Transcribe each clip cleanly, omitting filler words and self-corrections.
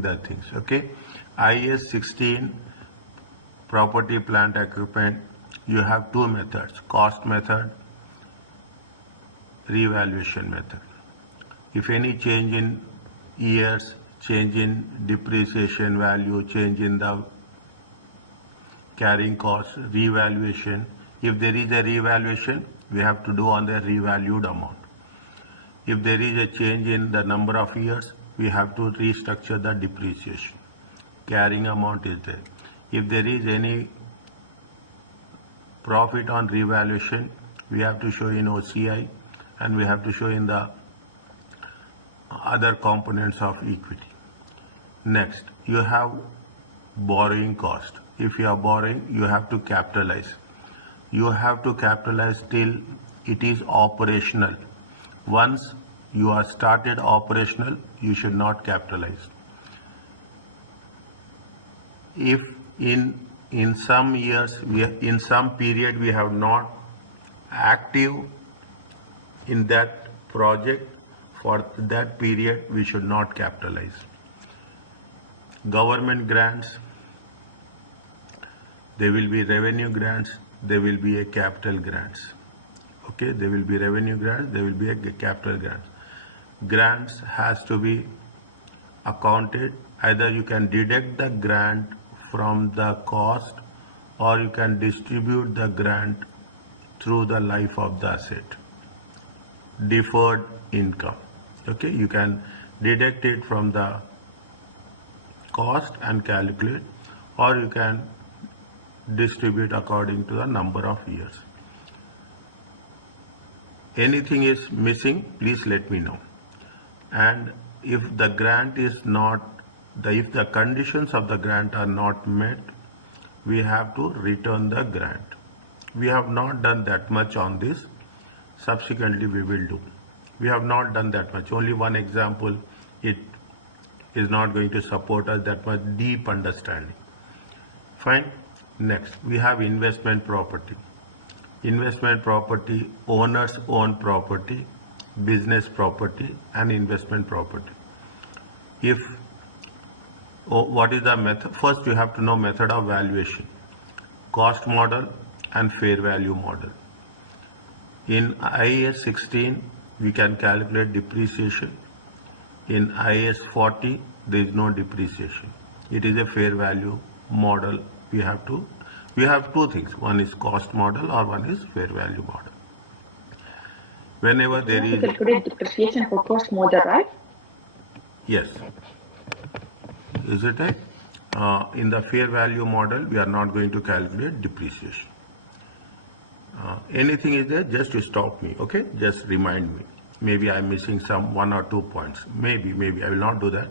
doing the things. Okay, IS 16 property, plant, equipment. You have two methods: cost method, revaluation method. If any change in years, change in depreciation value, change in the carrying cost, revaluation. If there is a revaluation, we have to do on the revalued amount. If there is a change in the number of years, we have to restructure the depreciation. Carrying amount is there. If there is any profit on revaluation, we have to show in OCI, and we have to show in the other components of equity. Next, you have borrowing cost. If you are borrowing, you have to capitalize. You have to capitalize till it is operational. Once you are started operational, you should not capitalize. If in some years, in some period we have not active in that project, for that period we should not capitalize. Government grants, there will be revenue grants, there will be a capital grants. Okay, there will be revenue grants, there will be a capital grants. Grants has to be accounted. Either you can deduct the grant from the cost, or you can distribute the grant through the life of the asset. Deferred income. Okay, you can deduct it from the cost and calculate, or you can distribute according to the number of years. Anything is missing, please let me know. And if the grant is not, if the conditions of the grant are not met, we have to return the grant. We have not done that much on this. Subsequently, we will do. We have not done that much. Only one example, it is not going to support us that much deep understanding. Fine. Next, we have investment property. Investment property, owners own property, business property, and investment property. What is the method? First, you have to know method of valuation, cost model and fair value model. In IAS 16, we can calculate depreciation. In IAS 40, there is no depreciation. It is a fair value model. We have two things. One is cost model, or one is fair value model. Whenever there is calculate depreciation for cost model, right? Yes. Is it right? In the fair value model, we are not going to calculate depreciation. Anything is there, just to stop me, okay? Just remind me. Maybe I'm missing some 1 or 2 points. Maybe I will not do that.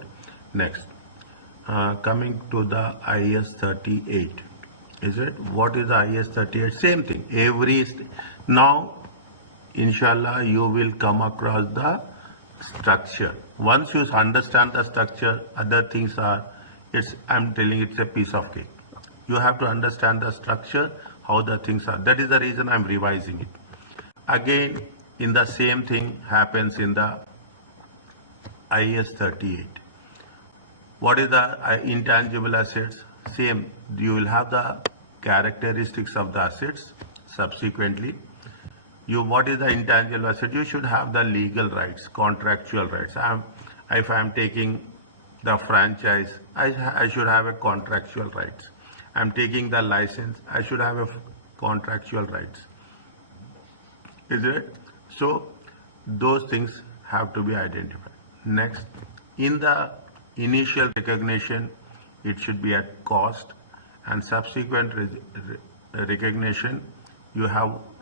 Next, coming to the IAS 38. Is it? What is the IAS 38? Same thing. Now, inshallah, you will come across the structure. Once you understand the structure, other things are, I'm telling it's a piece of cake. You have to understand the structure, how the things are. That is the reason I'm revising it. Again, in the same thing happens in the IAS 38. What is the intangible assets? Same. You will have the characteristics of the assets. Subsequently, what is the intangible asset? You should have the legal rights, contractual rights. If I am taking the franchise, I should have a contractual rights. I'm taking the license, I should have a contractual rights. Is it? So those things have to be identified. Next, in the initial recognition, it should be at cost, and subsequent recognition,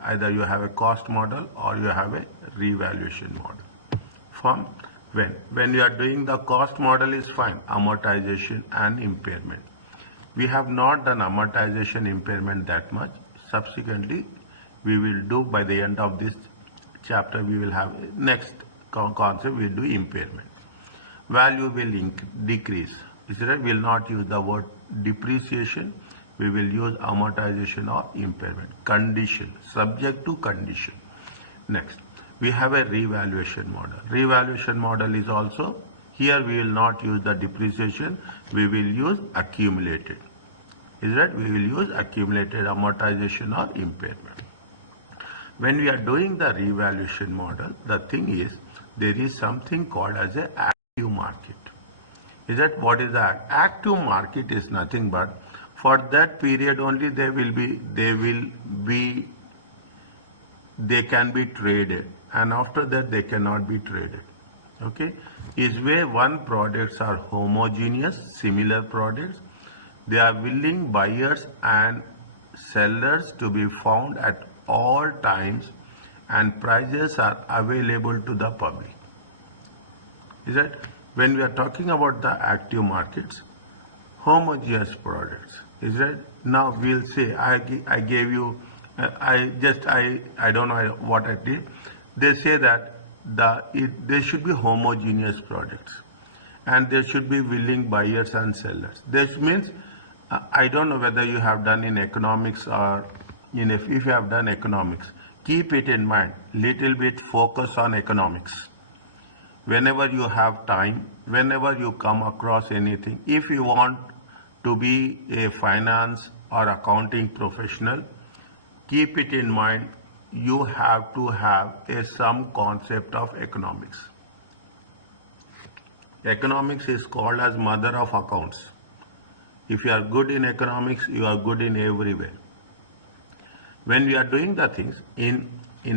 either you have a cost model or you have a revaluation model. From when you are doing the cost model is fine, amortization and impairment. We have not done amortization impairment that much. Subsequently, we will do by the end of this chapter, we will have next concept, we will do impairment. Value will decrease. We will not use the word depreciation, we will use amortization or impairment. Condition, subject to condition. Next, we have a revaluation model. Revaluation model is also Here we will not use the depreciation, we will use accumulated. Is that we will use accumulated amortization or impairment. When we are doing the revaluation model, the thing is there is something called as a active market. Is that what is the active market? Is nothing but for that period only they can be traded, and after that they cannot be traded. Okay, is where one products are homogeneous, similar products. They are willing buyers and sellers to be found at all times, and prices are available to the public. Is that when we are talking about the active markets, homogeneous products? Is that now we'll say I gave you I don't know what I did. They say that there should be homogeneous products, and there should be willing buyers and sellers. This means I don't know whether you have done in economics or if you have done economics, keep it in mind. Little bit focus on economics. Whenever you have time, whenever you come across anything, if you want to be a finance or accounting professional, keep it in mind. You have to have some concept of economics. Economics is called as mother of accounts. If you are good in economics, you are good in everywhere. When we are doing the things in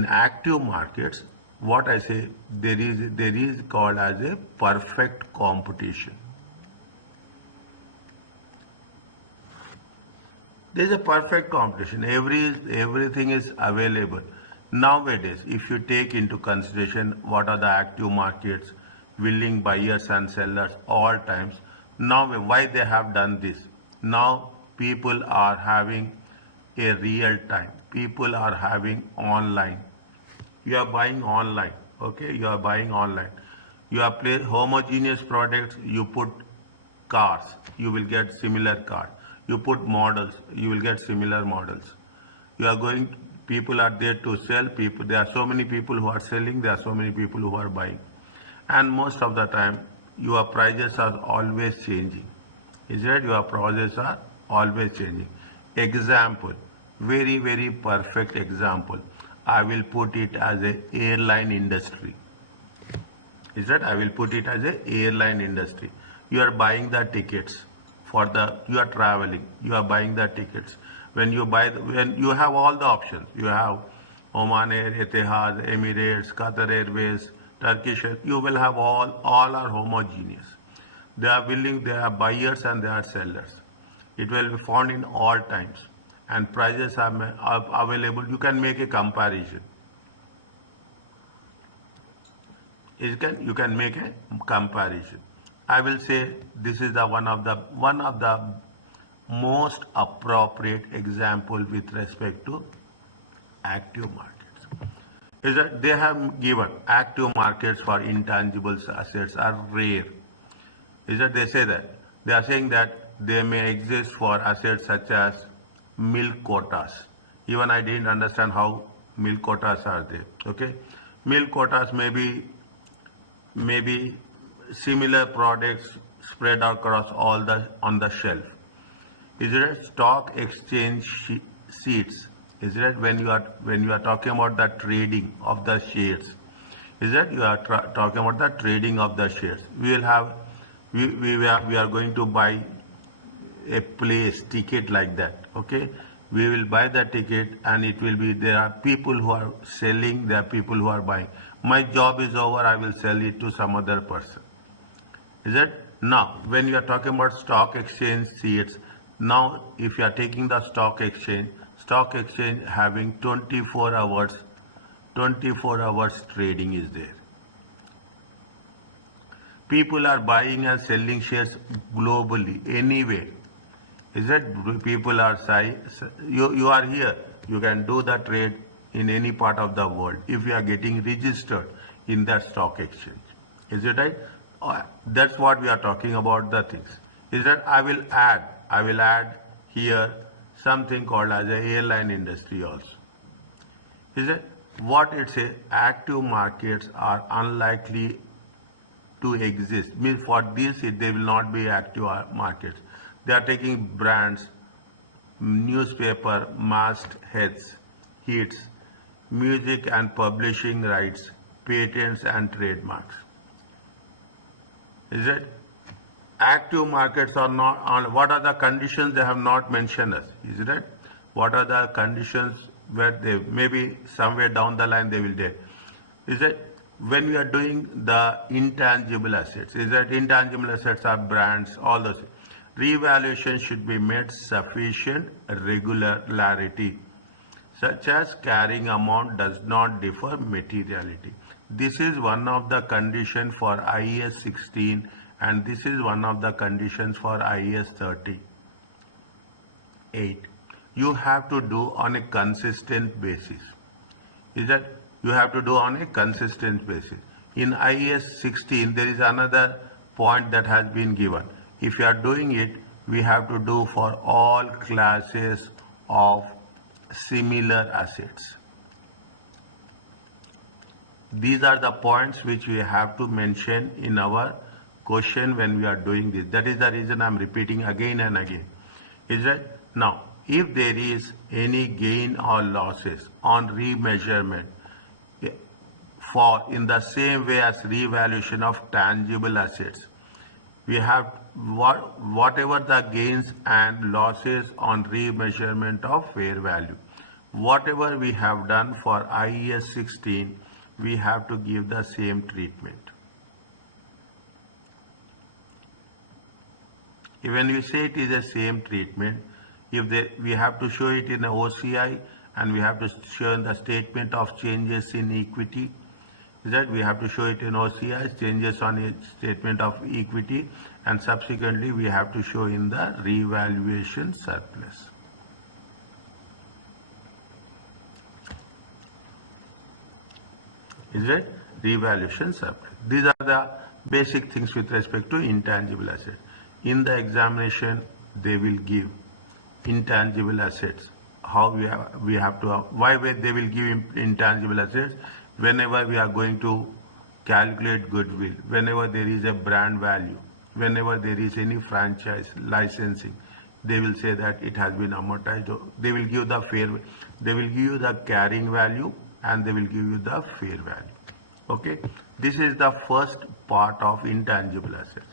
active markets, what I say, there is called as a perfect competition. There is a perfect competition. Everything is available. Nowadays, if you take into consideration what are the active markets, willing buyers and sellers all times. Now, why they have done this? Now, people are having a real time. People are having online. You are buying online. Okay, you are buying online. You are play homogeneous products. You put cars, you will get similar car. You put models, you will get similar models. You are going. People are there to sell. People. There are so many people who are selling. There are so many people who are buying, and most of the time, your prices are always changing. Is that your prices are always changing? Example, very perfect example. I will put it as a airline industry. Is that I will put it as a airline industry. You are buying the tickets for you are traveling. You are buying the tickets. When you when you have all the options, you have Oman Air, Etihad, Emirates, Qatar Airways, Turkish Air. You will have all are homogeneous. They are willing. They are buyers and they are sellers. It will be found in all times, and prices are available. You can make a comparison. You can make a comparison. I will say this is the one of the most appropriate example with respect to active markets. Is that they have given active markets for intangible assets are rare. Is that they say that they are saying that they may exist for assets such as milk quotas. Even I didn't understand how milk quotas are there. Okay, milk quotas may be similar products spread across all on the shelf. Is it stock exchange seats? Is it when you are talking about the trading of the shares? Is that you are talking about the trading of the shares? We will have we are going to buy a place ticket like that. Okay, we will buy the ticket and it will be there are people who are selling, there are people who are buying. My job is over. I will sell it to some other person. Is it? Now, when you are talking about stock exchange seats, now if you are taking the stock exchange having 24 hours trading is there. People are buying and selling shares globally, anywhere. Is that people are you are here, you can do the trade in any part of the world if you are getting registered in that stock exchange. Is it right? That's what we are talking about the things. Is that I will add here something called as a airline industry also. Is it what it says? Active markets are unlikely to exist. Means for this, they will not be active markets. They are taking brands, newspaper, mastheads, hits, music and publishing rights, patents and trademarks. Is it? Active markets are not on. What are the conditions they have not mentioned us? Is it right? What are the conditions where they maybe somewhere down the line they will do? Is it when we are doing the intangible assets? Is that intangible assets are brands, all those? Revaluation should be made sufficient regularity, such as carrying amount does not differ materiality. This is one of the conditions for IAS 16 and this is one of the conditions for IAS 38. You have to do on a consistent basis. Is that you have to do on a consistent basis. In IAS 16, there is another point that has been given. If you are doing it, we have to do for all classes of similar assets. These are the points which we have to mention in our question when we are doing this. That is the reason I am repeating again and again. Is that now, if there is any gain or losses on remeasurement for in the same way as revaluation of tangible assets, we have whatever the gains and losses on remeasurement of fair value. Whatever we have done for IAS 16, we have to give the same treatment. When you say it is the same treatment, we have to show it in the OCI and we have to show in the statement of changes in equity. That we have to show it in OCI, changes on a statement of equity, and subsequently we have to show in the revaluation surplus. Is it? Revaluation surplus. These are the basic things with respect to intangible assets. In the examination, they will give intangible assets. How we have to, why they will give intangible assets? Whenever we are going to calculate goodwill, whenever there is a brand value, whenever there is any franchise licensing, they will say that it has been amortized. They will give the fair, they will give you the carrying value and they will give you the fair value. Okay, this is the first part of intangible assets.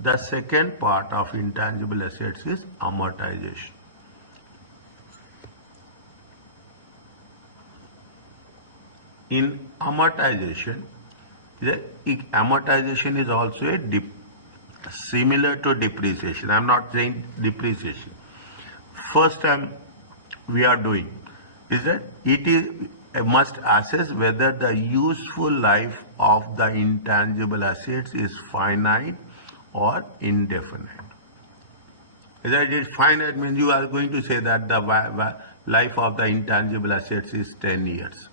The second part of intangible assets is amortization. In amortization, amortization is also similar to depreciation. I am not saying depreciation. First time we are doing is that it is must assess whether the useful life of the intangible assets is finite or indefinite. That is finite means you are going to say that the life of the intangible assets is 10 years.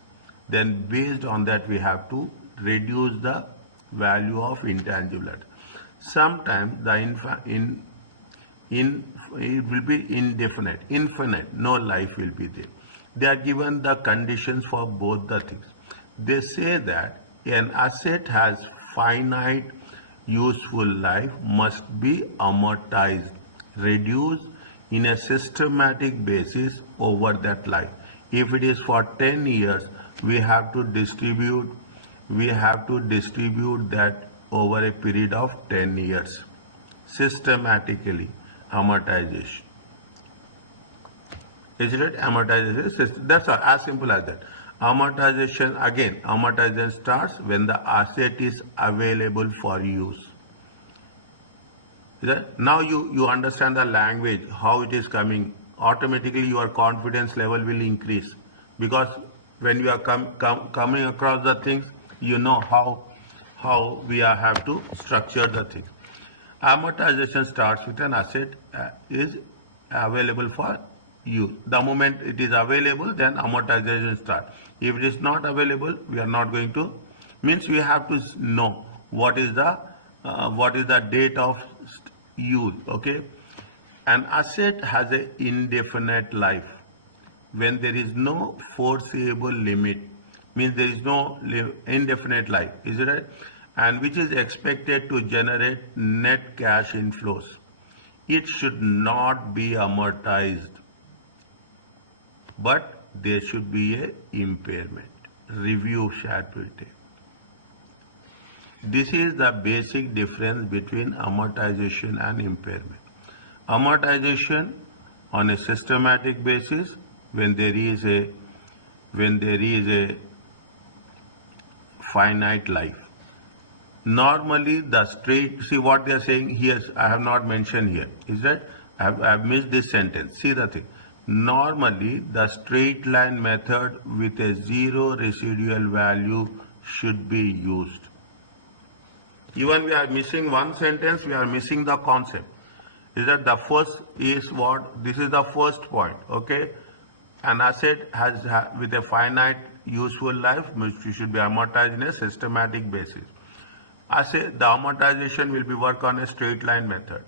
Then based on that we have to reduce the value of intangible assets. Sometimes the it will be indefinite, infinite, no life will be there. They are given the conditions for both the things. They say that an asset has finite useful life must be amortized, reduced in a systematic basis over that life. If it is for 10 years, we have to distribute that over a period of 10 years, systematically, amortization. Is it amortization? That's all, as simple as that. Amortization, again, amortization starts when the asset is available for use. Is that? Now you understand the language, how it is coming. Automatically your confidence level will increase, because when you are coming across the things, you know how we have to structure the things. Amortization starts with an asset is available for use. The moment it is available, then amortization starts. If it is not available, we are not going to, means we have to know what is the date of use. Okay, an asset has an indefinite life when there is no foreseeable limit, means there is no indefinite life. Is it right? and which is expected to generate net cash inflows. It should not be amortized, but there should be a impairment. Review shall be taken. This is the basic difference between amortization and impairment. Amortization on a systematic basis when there is a finite life. Normally the straight, see what they are saying here, I have not mentioned here, is that I have missed this sentence. See the thing. Normally the straight line method with a zero residual value should be used. Even we are missing one sentence, we are missing the concept. Is that the first is what? This is the first point, okay? An asset has with a finite useful life, which should be amortized in a systematic basis. Asset, the amortization will be work on a straight line method.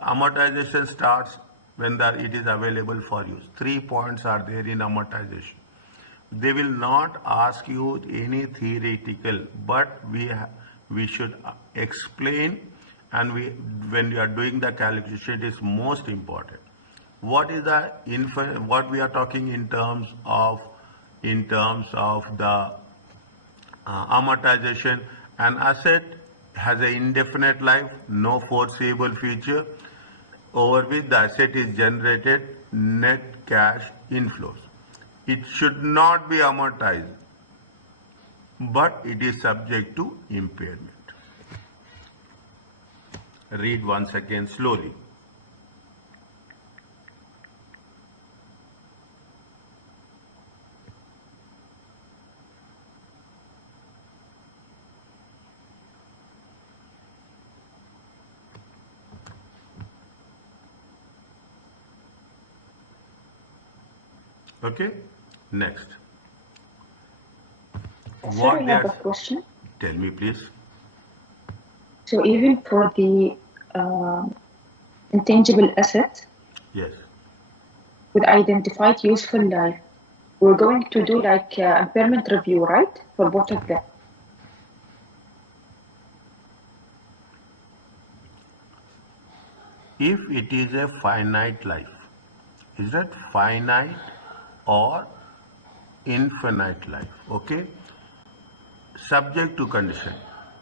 Amortization starts when it is available for use. 3 points are there in amortization. They will not ask you any theoretical, but we should explain, and when you are doing the calculation, it is most important. What is what we are talking in terms of the amortization? An asset has an indefinite life, no foreseeable future, over which the asset is generated net cash inflows. It should not be amortized, but it is subject to impairment. Read once again slowly. Okay, next. Sir, I have a question. Tell me, please. So even for the intangible assets, yes, with identified useful life, we're going to do like impairment review, right? For both of them. If it is a finite life, is that finite or infinite life? Okay, subject to condition.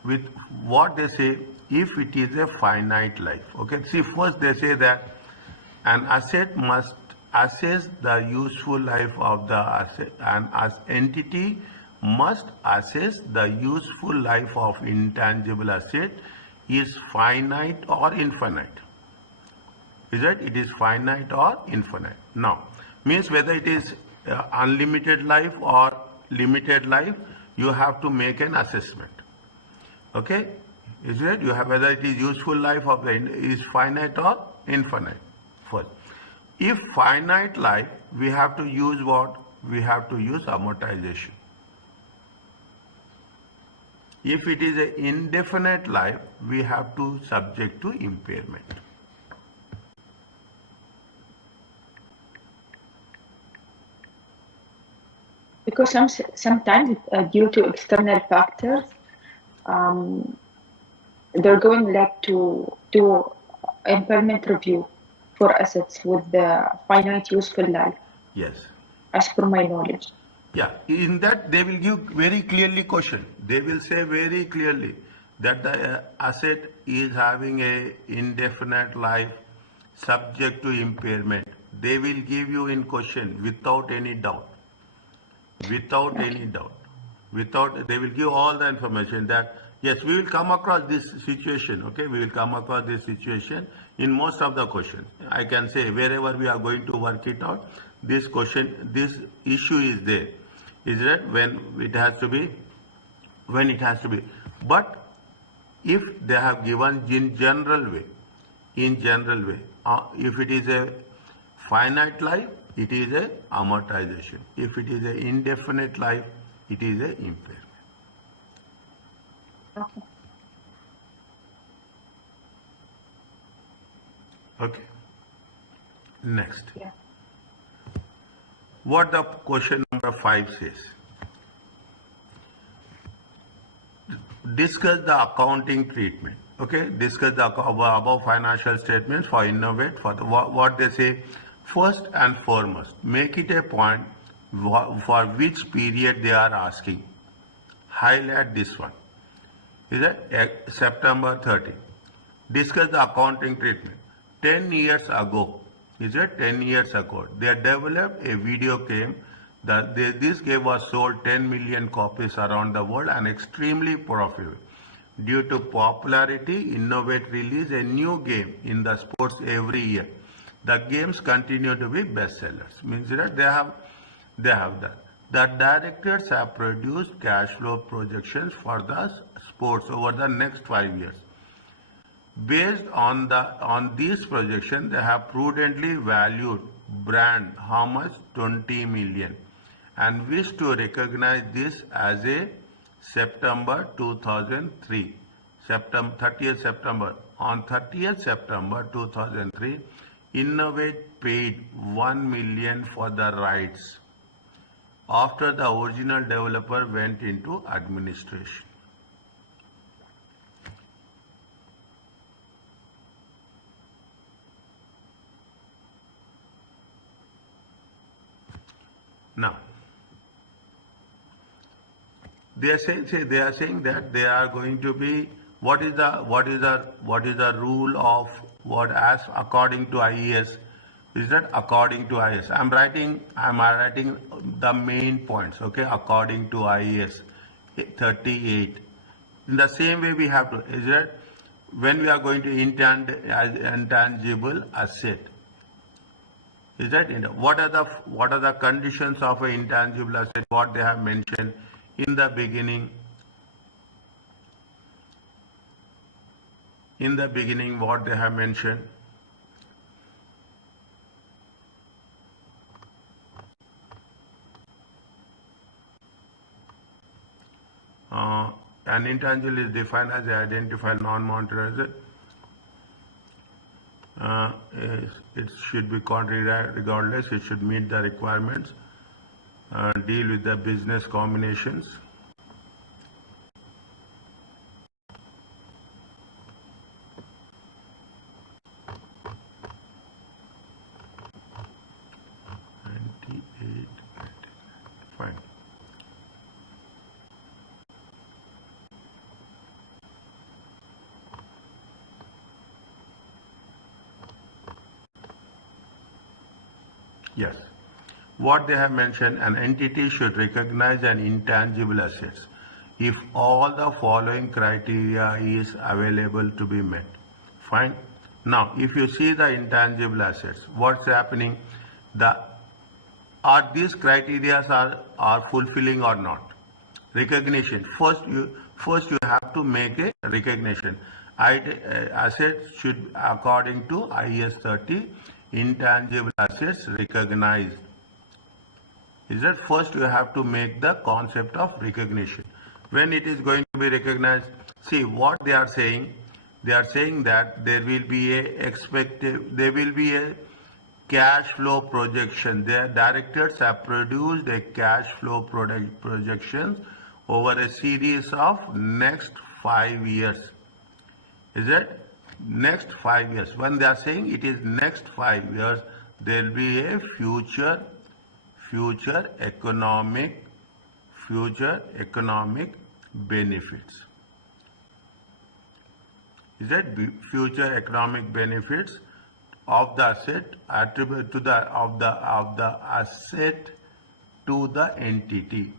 With what they say, if it is a finite life. Okay, see, first they say that an asset must assess the useful life of the asset, and as entity must assess the useful life of intangible asset is finite or infinite. Is that it is finite or infinite? Now, means whether it is unlimited life or limited life, you have to make an assessment. Okay, is it? You have whether it is useful life of is finite or infinite. First, if finite life, we have to use what? We have to use amortization. If it is an indefinite life, we have to subject to impairment. Because sometimes due to external factors, they're going like to do impairment review for assets with the finite useful life. Yes. As per my knowledge. Yeah, in that they will give very clearly question. They will say very clearly that the asset is having a indefinite life subject to impairment. They will give you in question without any doubt. Without any doubt. They will give all the information that yes, we will come across this situation. Okay, we will come across this situation in most of the questions. I can say wherever we are going to work it out, this issue is there. Is that when it has to be? But if they have given in general way, if it is a finite life, it is a amortization. If it is a indefinite life, it is a impairment. Okay. Okay. Next. Yeah. What the question number 5 says. discuss the accounting treatment. Okay, discuss the above financial statements for innovate for the, what they say. First and foremost, make it a point for which period they are asking. Highlight this one. Is it September 30? Discuss the accounting treatment. 10 years ago, is it 10 years ago, they developed a video game that this game was sold 10 million copies around the world and extremely profitable. Due to popularity, Innovate release a new game in the sports every year. The games continue to be bestsellers. Means that they have that. The directors have produced cash flow projections for the sports over the next 5 years. Based on these projections, they have prudently valued brand how much 20 million and wish to recognize this as a September 2003. September 30th September. On 30th September 2003, Innovate paid 1 million for the rights after the original developer went into administration. Now, they are saying that they are going to be what is the rule of what as according to IES. Is that according to IES? I'm writing the main points. Okay, according to IES 38. In the same way we have to, is that when we are going to intangible asset. Is that what are the conditions of an intangible asset? What they have mentioned in the beginning. In the beginning, what they have mentioned. An intangible is defined as an identified non-monetary asset. It should be contrary regardless. It should meet the requirements. Deal with the business combinations. Fine. Yes. What they have mentioned, an entity should recognize an intangible assets if all the following criteria is available to be met. Fine. Now, if you see the intangible assets, what's happening? Are these criteria are fulfilling or not? Recognition. First you have to make a recognition. Assets should, according to IS 30, intangible assets recognized. Is that first you have to make the concept of recognition. When it is going to be recognized, see what they are saying. They are saying that there will be a cash flow projection. Their directors have produced a cash flow projections over a series of next 5 years. Is it next 5 years? When they are saying it is next 5 years, there will be a future economic benefits. Is that future economic benefits of the asset attribute to the of the asset to the entity?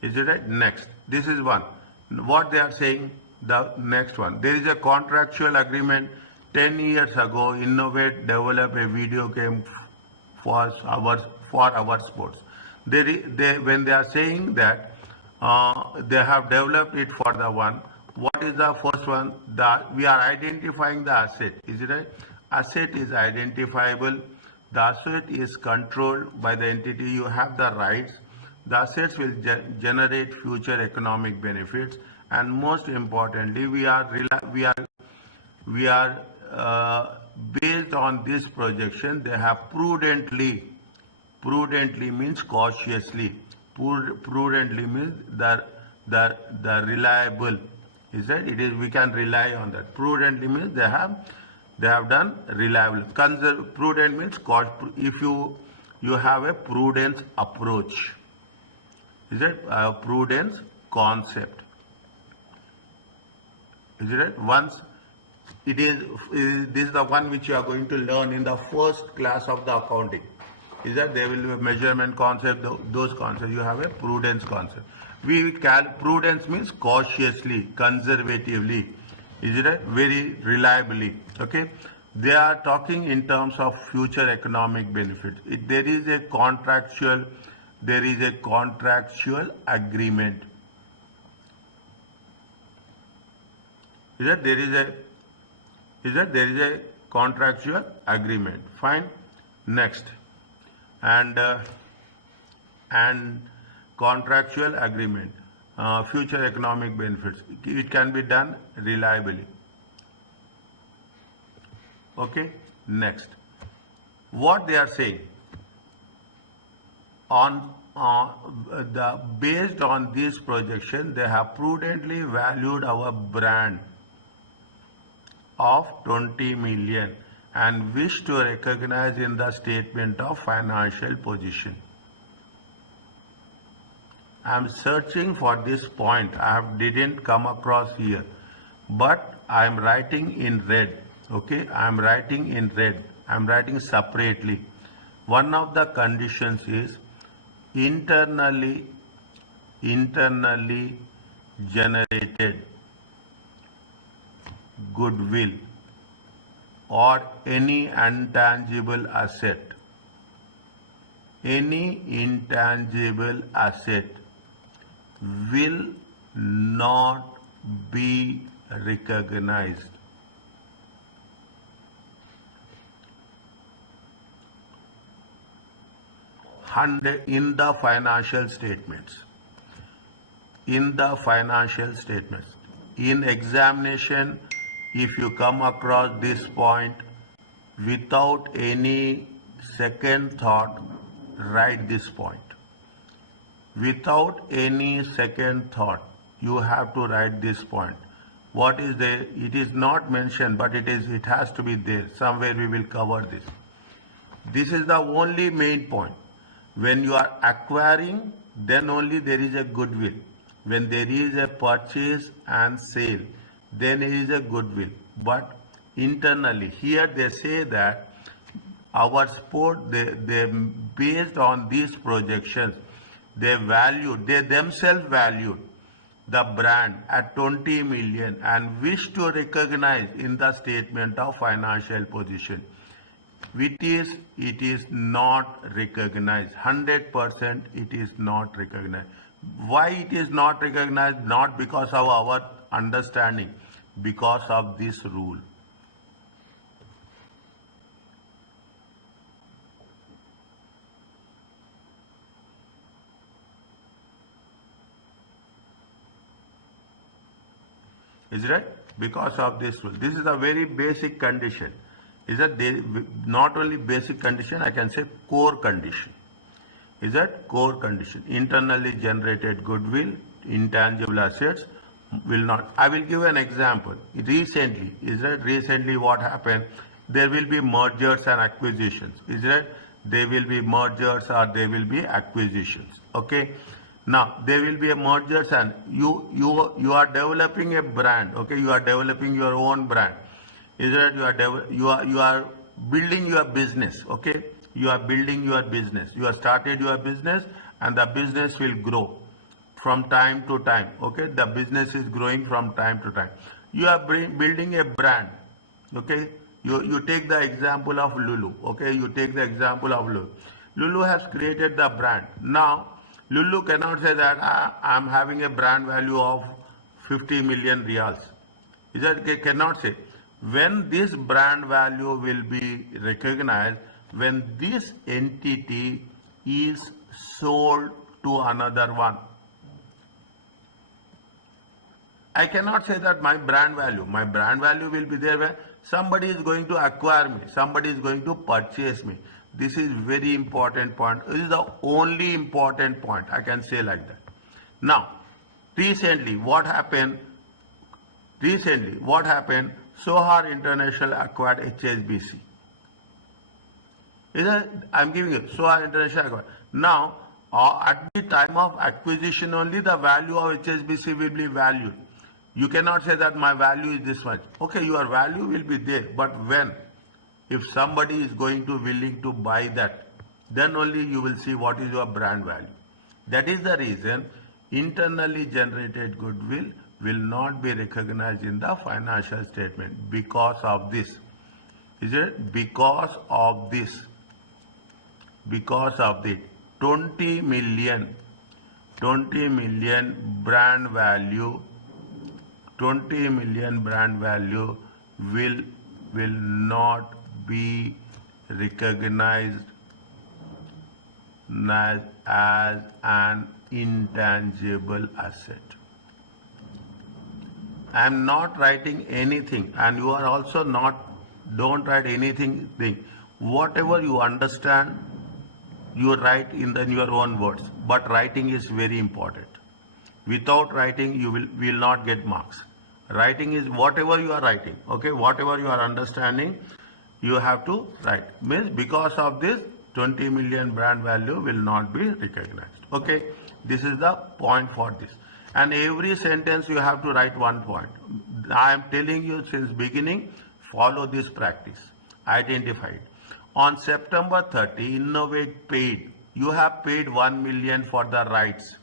Is it right? Next, this is one. What they are saying, the next one. There is a contractual agreement. 10 years ago, Innovate developed a video game for our sports. When they are saying that they have developed it for the one. What is the first one? We are identifying the asset. Is it right? Asset is identifiable. The asset is controlled by the entity. You have the rights. The assets will generate future economic benefits, and most importantly, we are based on this projection. They have prudently means cautiously Prudently means the reliable. Is that it is we can rely on that. Prudently means they have done reliable. Prudent means cost. If you have a prudence approach, is it a prudence concept? Is it right? Once it is this is the one which you are going to learn in the first class of the accounting. Is that there will be a measurement concept, those concepts. You have a prudence concept. Prudence means cautiously, conservatively. Is it right? Very reliably. Okay. They are talking in terms of future economic benefits. There is a contractual agreement. Is that there is a contractual agreement. Fine. Next. And contractual agreement, future economic benefits. It can be done reliably. Okay. Next. What they are saying on based on this projection, they have prudently valued our brand of 20 million and wish to recognize in the statement of financial position. I am searching for this point. Didn't come across here, but I am writing in red. Okay, I am writing in red. I am writing separately. One of the conditions is internally generated goodwill or any intangible asset will not be recognized. In the financial statements. In examination, if you come across this point without any second thought, write this point. Without any second thought, you have to write this point. What is there? It is not mentioned, but it has to be there. Somewhere we will cover this. This is the only main point. When you are acquiring, then only there is a goodwill. When there is a purchase and sale, then there is a goodwill. But internally, here they say that our sport, they based on these projections, they themselves valued the brand at 20 million and wish to recognize in the statement of financial position. It is not recognized. 100% it is not recognized. Why it is not recognized? Not because of our understanding, because of this rule. Is it right? Because of this rule. This is a very basic condition. Is that not only basic condition, I can say core condition. Is that core condition? Internally generated goodwill, intangible assets will not. I will give an example. Recently what happened? There will be mergers and acquisitions. Is that there will be mergers or there will be acquisitions. Okay. Now there will be a mergers and you are developing a brand. Okay, you are developing your own brand. Is that you are building your business. Okay, you are building your business. You have started your business and the business will grow from time to time. Okay, the business is growing from time to time. You are building a brand. Okay, you take the example of Lulu. Okay, you take the example of Lulu. Lulu has created the brand. Now Lulu cannot say that I am having a brand value of 50 million reals. Is that cannot say. When this brand value will be recognized, when this entity is sold to another one. I cannot say that my brand value will be there when somebody is going to acquire me, somebody is going to purchase me. This is very important point. This is the only important point. I can say like that. Now, recently, what happened? Sohar International acquired HSBC. I'm giving you Sohar International acquired. Now, at the time of acquisition only, the value of HSBC will be valued. You cannot say that my value is this much. Okay, your value will be there, but when? If somebody is going to willing to buy that, then only you will see what is your brand value. That is the reason internally generated goodwill will not be recognized in the financial statement because of this. Is it? Because of this. Because of the 20 million brand value, 20 million brand value will not be recognized as an intangible asset. I am not writing anything, and you are also not, don't write anything. Whatever you understand, you write in your own words, but writing is very important. Without writing, you will not get marks. Writing is whatever you are writing, okay? Whatever you are understanding, you have to write. Means because of this, 20 million brand value will not be recognized, okay? This is the point for this. And every sentence you have to write one point. I am telling you since beginning, follow this practice. Identify it. On September 30, Innovate paid. You have paid 1 million for the rights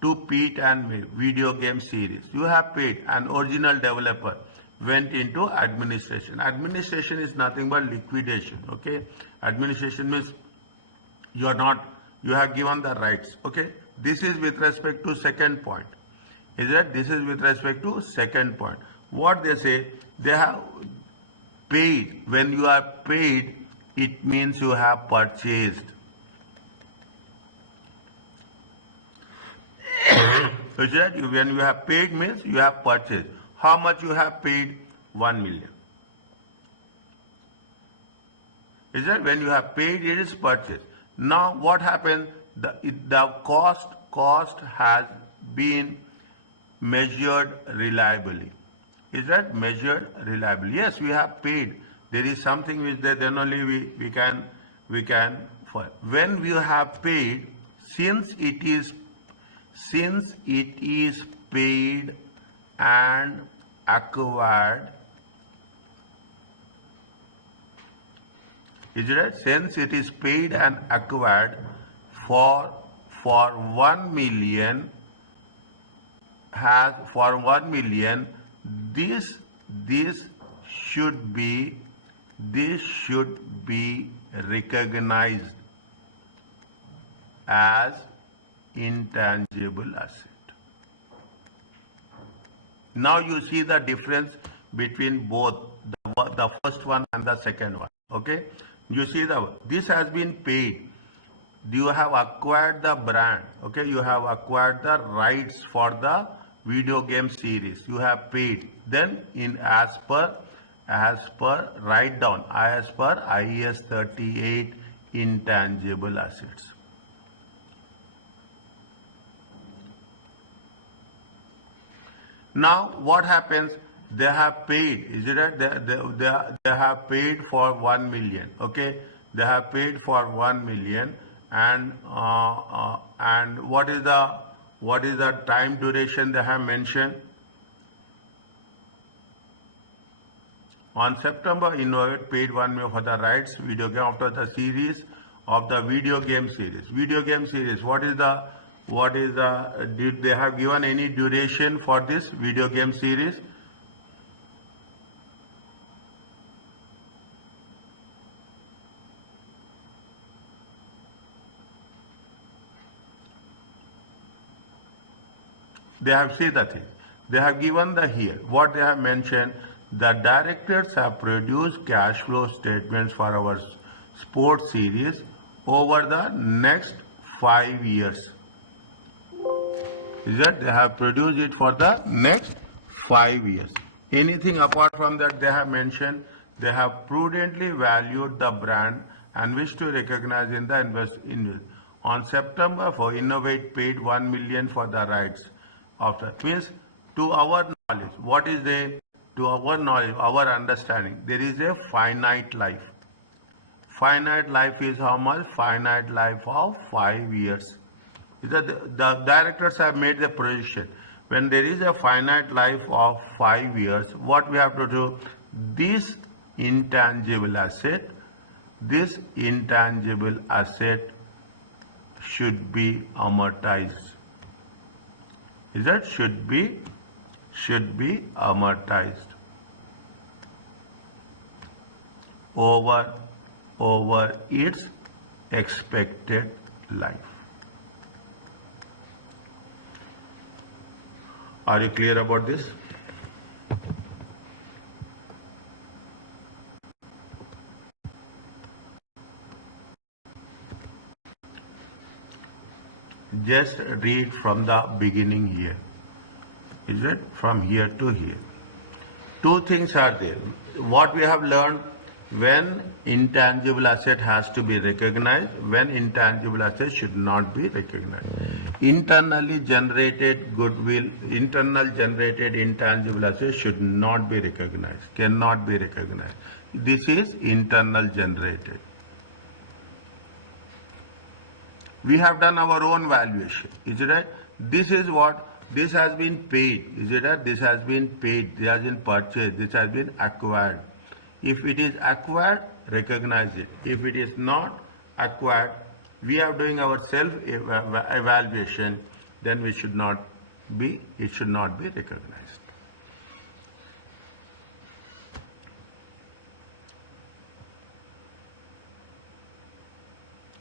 to Pete and Me video game series. You have paid. An original developer went into administration. Administration is nothing but liquidation. Okay. Administration means you have given the rights. Okay. This is with respect to second point. Is that this is with respect to second point. What they say, they have paid. When you are paid, it means you have purchased. So that when you have paid means you have purchased. How much you have paid? 1 million. Is that when you have paid, it is purchased. Now what happens? The cost has been measured reliably. Is that measured reliably? Yes, we have paid. There is something which then only we can when we have paid, since it is paid and acquired, is it right? Since it is paid and acquired for 1 million, this should be recognized as intangible asset. Now you see the difference between both the first one and the second one. Okay, you see this has been paid. You have acquired the brand. Okay, you have acquired the rights for the video game series. You have paid. Then as per write down as per IAS 38 intangible assets. Now what happens? They have paid. Is it right? They have paid for 1 million. Okay, they have paid for 1 million, and what is the time duration they have mentioned? On September, Innovate paid 1 million for the rights video game after the series of the video game series. Video game series. Did they have given any duration for this video game series? They have said the thing. They have given the here. What they have mentioned, the directors have produced cash flow statements for our sports series over the next 5 years. Is that they have produced it for the next 5 years. Anything apart from that they have mentioned, they have prudently valued the brand and wish to recognize in the invest. On September 4, Innovate paid 1 million for the rights of the means to our knowledge. What is there? To our knowledge, our understanding, there is a finite life. Finite life is how much? Finite life of 5 years. The directors have made the projection. When there is a finite life of 5 years, what we have to do? This intangible asset should be amortized. Is that should be amortized over its expected life. Are you clear about this? Just read from the beginning here. Is it from here to here? Two things are there. What we have learned, when intangible asset has to be recognized, when intangible asset should not be recognized. Internally generated goodwill, internal generated intangible asset should not be recognized, cannot be recognized. This is internal generated. We have done our own valuation. Is it right? This is what this has been paid. Is it right? This has been paid. This has been purchased. This has been acquired. If it is acquired, recognize it. If it is not acquired, we are doing our self evaluation. Then it should not be recognized.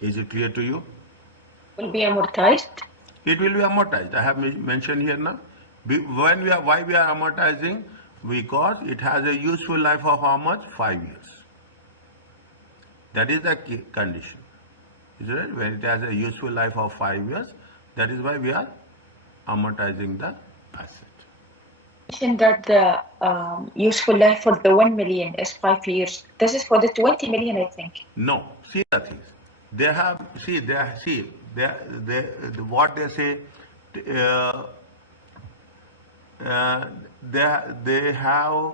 Is it clear to you? Will be amortized? It will be amortized. I have mentioned here now. Why we are amortizing? Because it has a useful life of how much? 5 years. That is the condition. Is it right? When it has a useful life of 5 years, that is why we are amortizing the asset. Mentioned that the useful life for the 1 million is 5 years. This is for the 20 million, I think. No, see the things. They have what they say. They have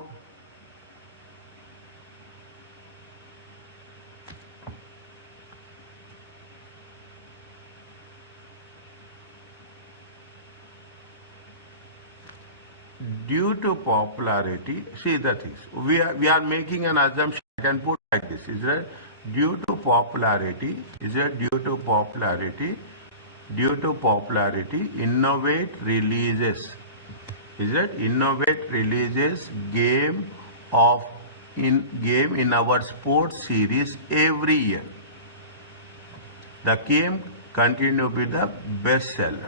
due to popularity. See the things. We are making an assumption. I can put like this. Is that due to popularity? Is it due to popularity? Due to popularity, Innovate releases. Is it Innovate releases game in our sports series every year. The game continue to be the best sellers.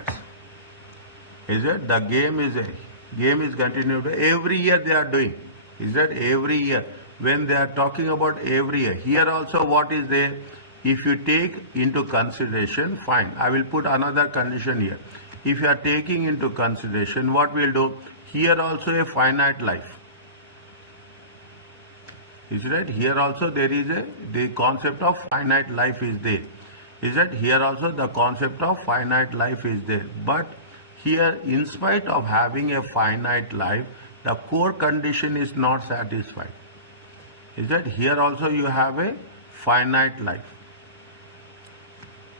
Is it the game is continued every year they are doing. Is that every year? When they are talking about every year, here also what is there? If you take into consideration, fine, I will put another condition here. If you are taking into consideration, what we will do? Here also a finite life. Is it right? Here also there is the concept of finite life is there. Is it? Here also the concept of finite life is there. But here, in spite of having a finite life, the core condition is not satisfied. Is that here also you have a finite life?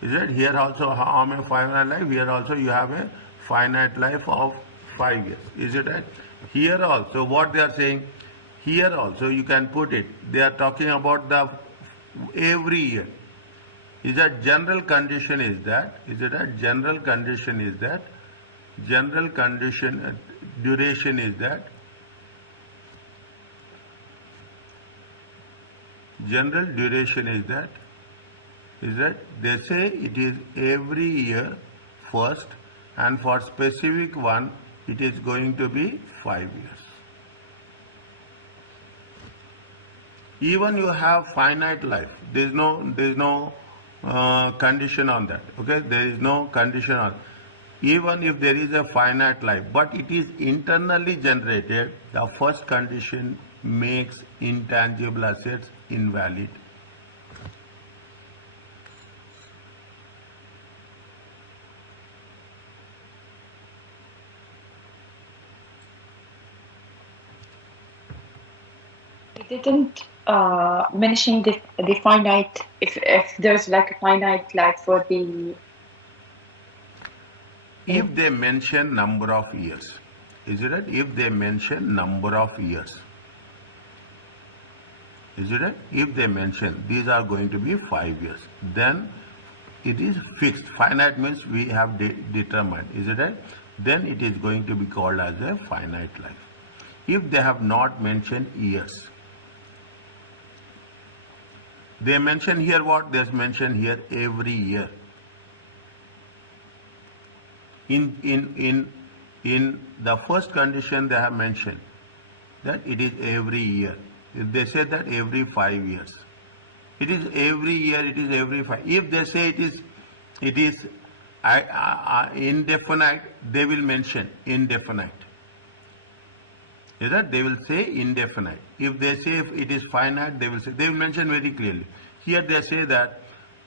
Is that here also how many finite life? Here also you have a finite life of 5 years. Is it right? Here also what they are saying, here also you can put it. They are talking about the every year. Is that general condition is that? Is it a general condition is that? General condition duration is that? General duration is that they say it is every year first, and for specific one it is going to be 5 years. Even you have finite life, there is no condition on that. Okay, there is no condition on. Even if there is a finite life, but it is internally generated, the first condition makes intangible assets invalid. didn't mention the finite, if there's like a finite life for the If they mention number of years, is it right? If they mention number of years, is it right? If they mention these are going to be 5 years, then it is fixed. Finite means we have determined, is it right? Then it is going to be called as a finite life. If they have not mentioned years, they mention here what? They mention here every year. In the first condition they have mentioned that it is every year. If they say that every 5 years, it is every year, it is every 5. If they say it is indefinite, they will mention indefinite. Is that they will say indefinite. If they say if it is finite, they will mention very clearly. Here they say that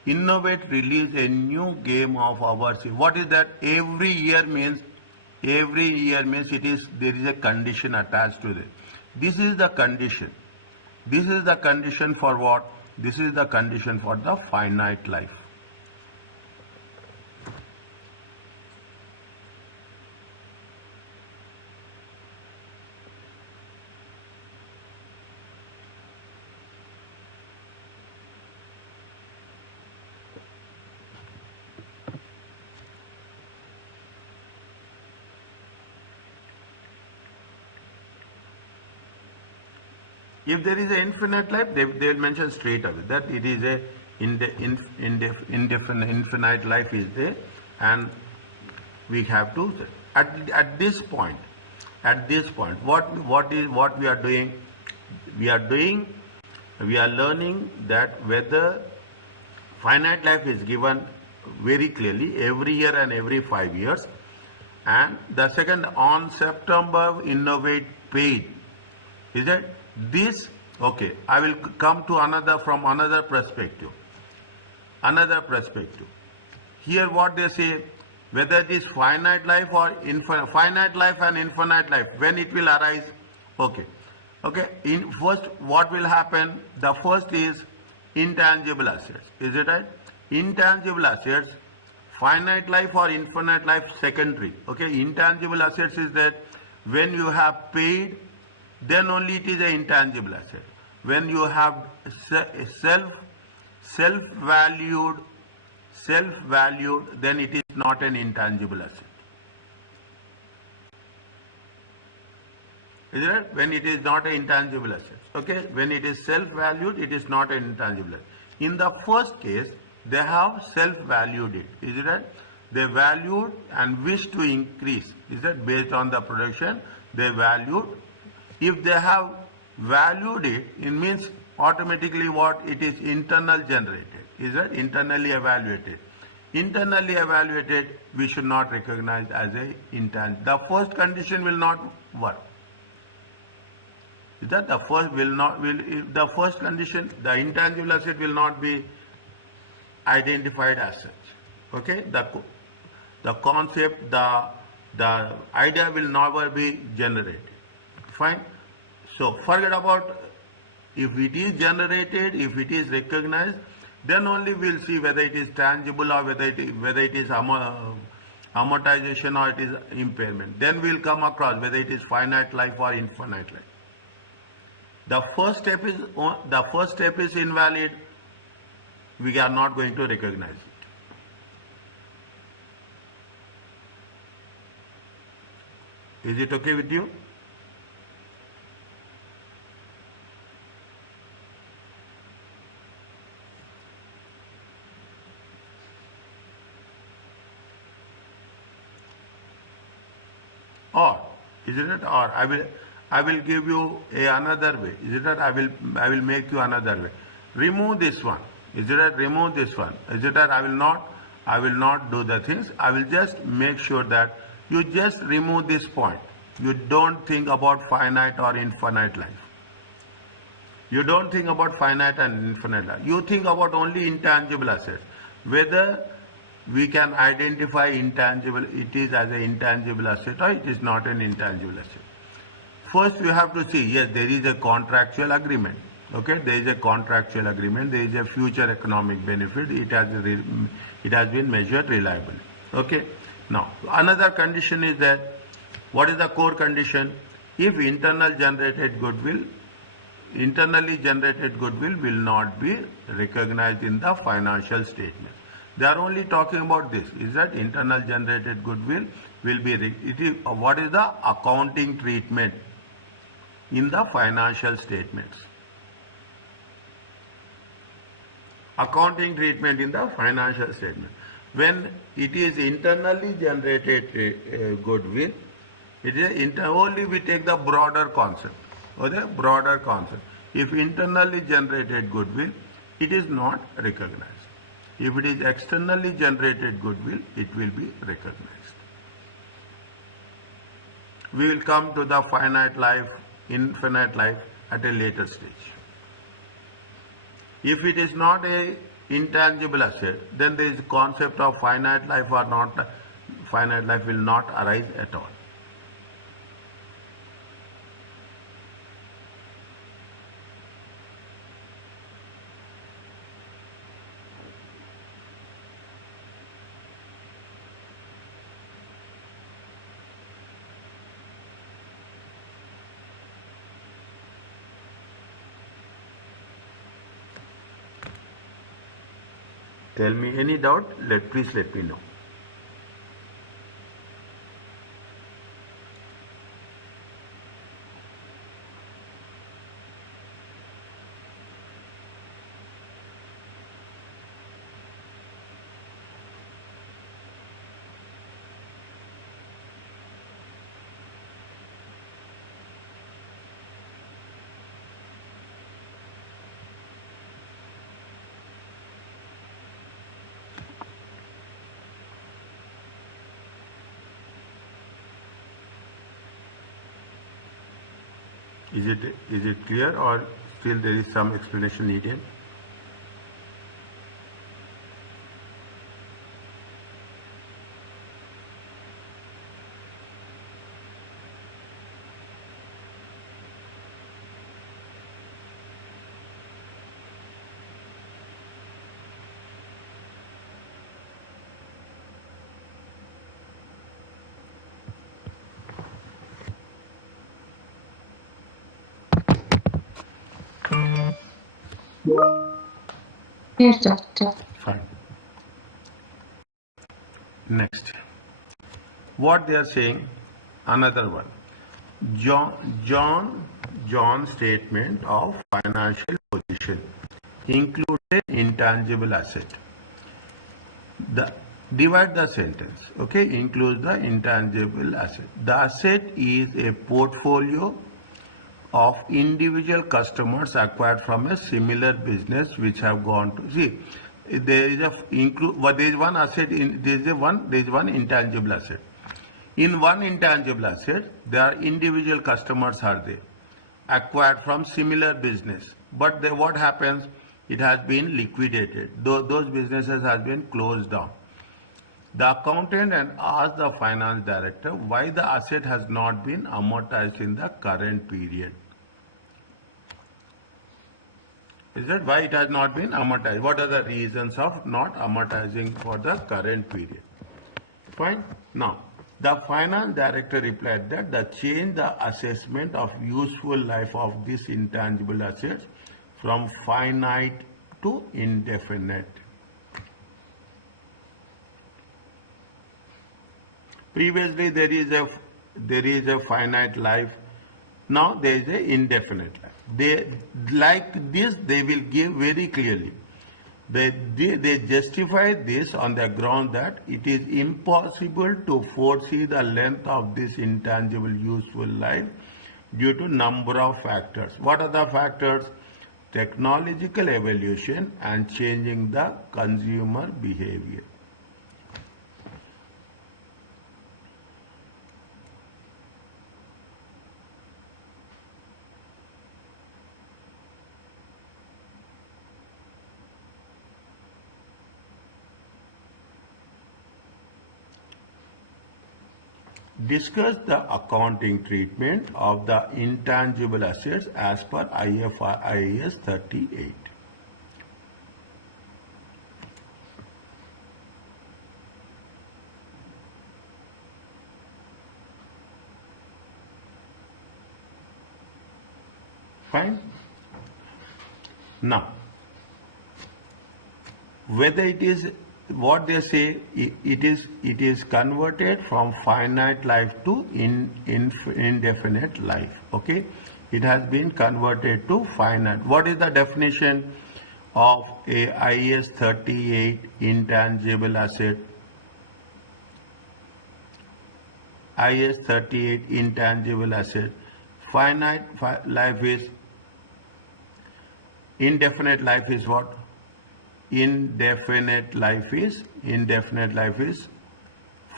innovate release a new game of ours. What is that? Every year means it is there is a condition attached to it. This is the condition. This is the condition for what? This is the condition for the finite life. If there is an infinite life, they will mention straight away that it is a infinite life is there, and we have to at this point, what we are doing? We are learning that whether finite life is given very clearly every year and every 5 years, and the second on September innovate paid. Is that this? Okay, I will come to from another perspective. Here what they say, whether it is finite life or finite life and infinite life, when it will arise. Okay. In first, what will happen? The first is intangible assets. Is it right? Intangible assets, finite life or infinite life, secondary. Okay. Intangible assets is that when you have paid, then only it is an intangible asset. When you have self-valued, then it is not an intangible asset. Is it right? When it is not an intangible asset. Okay? When it is self-valued, it is not an intangible asset. In the first case, they have self-valued it. Is it right? They valued and wish to increase. Is that based on the production? They valued. If they have valued it, it means automatically what? It is internal generated. Is that internally evaluated? Internally evaluated, we should not recognize as a intangible. The first condition will not work. Is that the first condition, the intangible asset will not be identified as such. Okay, the concept, the idea will never be generated. Fine. So forget about if it is generated, if it is recognized, then only we'll see whether it is tangible or whether it is amortization or it is impairment. Then we'll come across whether it is finite life or infinite life. The first step is invalid. We are not going to recognize it. Is it okay with you? Or is it that? Or I will give you another way. Is it that? I will make you another way. Remove this one. Is it that? Remove this one. Is it that? I will not do the things. I will just make sure that you just remove this point. You don't think about finite or infinite life. You don't think about finite and infinite life. You think about only intangible assets. Whether we can identify intangible, it is as an intangible asset or it is not an intangible asset. first you have to see, yes, there is a contractual agreement. Okay, there is a contractual agreement, there is a future economic benefit, it has been measured reliably. Okay, now another condition is that, what is the core condition? If internally generated goodwill will not be recognized in the financial statement. They are only talking about this, is that internal generated goodwill will be, what is the accounting treatment in the financial statements. Accounting treatment in the financial statement. When it is internally generated goodwill, it is only we take the broader concept, or the broader concept. If internally generated goodwill, it is not recognized. If it is externally generated goodwill, it will be recognized. We will come to the finite life, infinite life at a later stage. If it is not a intangible asset, then there is a concept of finite life or not, finite life will not arise at all. Tell me any doubt, please let me know. Is it clear, or still there is some explanation needed? Yes, doctor. Fine. Next, what they are saying, another one. John's statement of financial position includes an intangible asset. Divide the sentence. Okay, includes the intangible asset. The asset is a portfolio of individual customers acquired from a similar business which have gone to, see, there is there is one asset in, there is one intangible asset. In one intangible asset, there are individual customers are there, acquired from similar business. But what happens? It has been liquidated. Those businesses has been closed down. The accountant and asked the finance director why the asset has not been amortized in the current period. Is that why it has not been amortized? What are the reasons of not amortizing for the current period? Fine. Now, the finance director replied that the change the assessment of useful life of this intangible assets from finite to indefinite. Previously, there is a finite life. Now there is a indefinite life. They like this. They will give very clearly. They justify this on the ground that it is impossible to foresee the length of this intangible useful life due to number of factors. What are the factors? Technological evolution and changing the consumer behavior. Discuss the accounting treatment of the intangible assets as per IFRS 38. Fine. Now, whether it is what they say, it is converted from finite life to indefinite life. Okay, it has been converted to finite. What is the definition of a IS 38 intangible asset? IS 38 intangible asset. Finite life is, indefinite life is what? Indefinite life is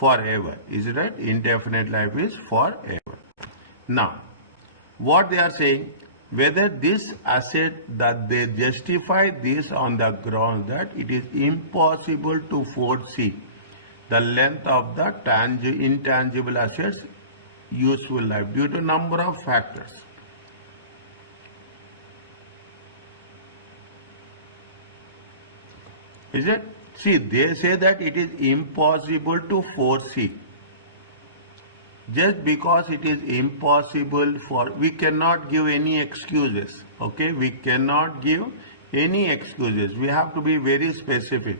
forever. Is it right? Indefinite life is forever. Now, what they are saying, whether this asset, that they justify this on the ground that it is impossible to foresee the length of the intangible assets useful life due to number of factors. Is it? See, they say that it is impossible to foresee. Just because it is impossible we cannot give any excuses. Okay, we cannot give any excuses. We have to be very specific.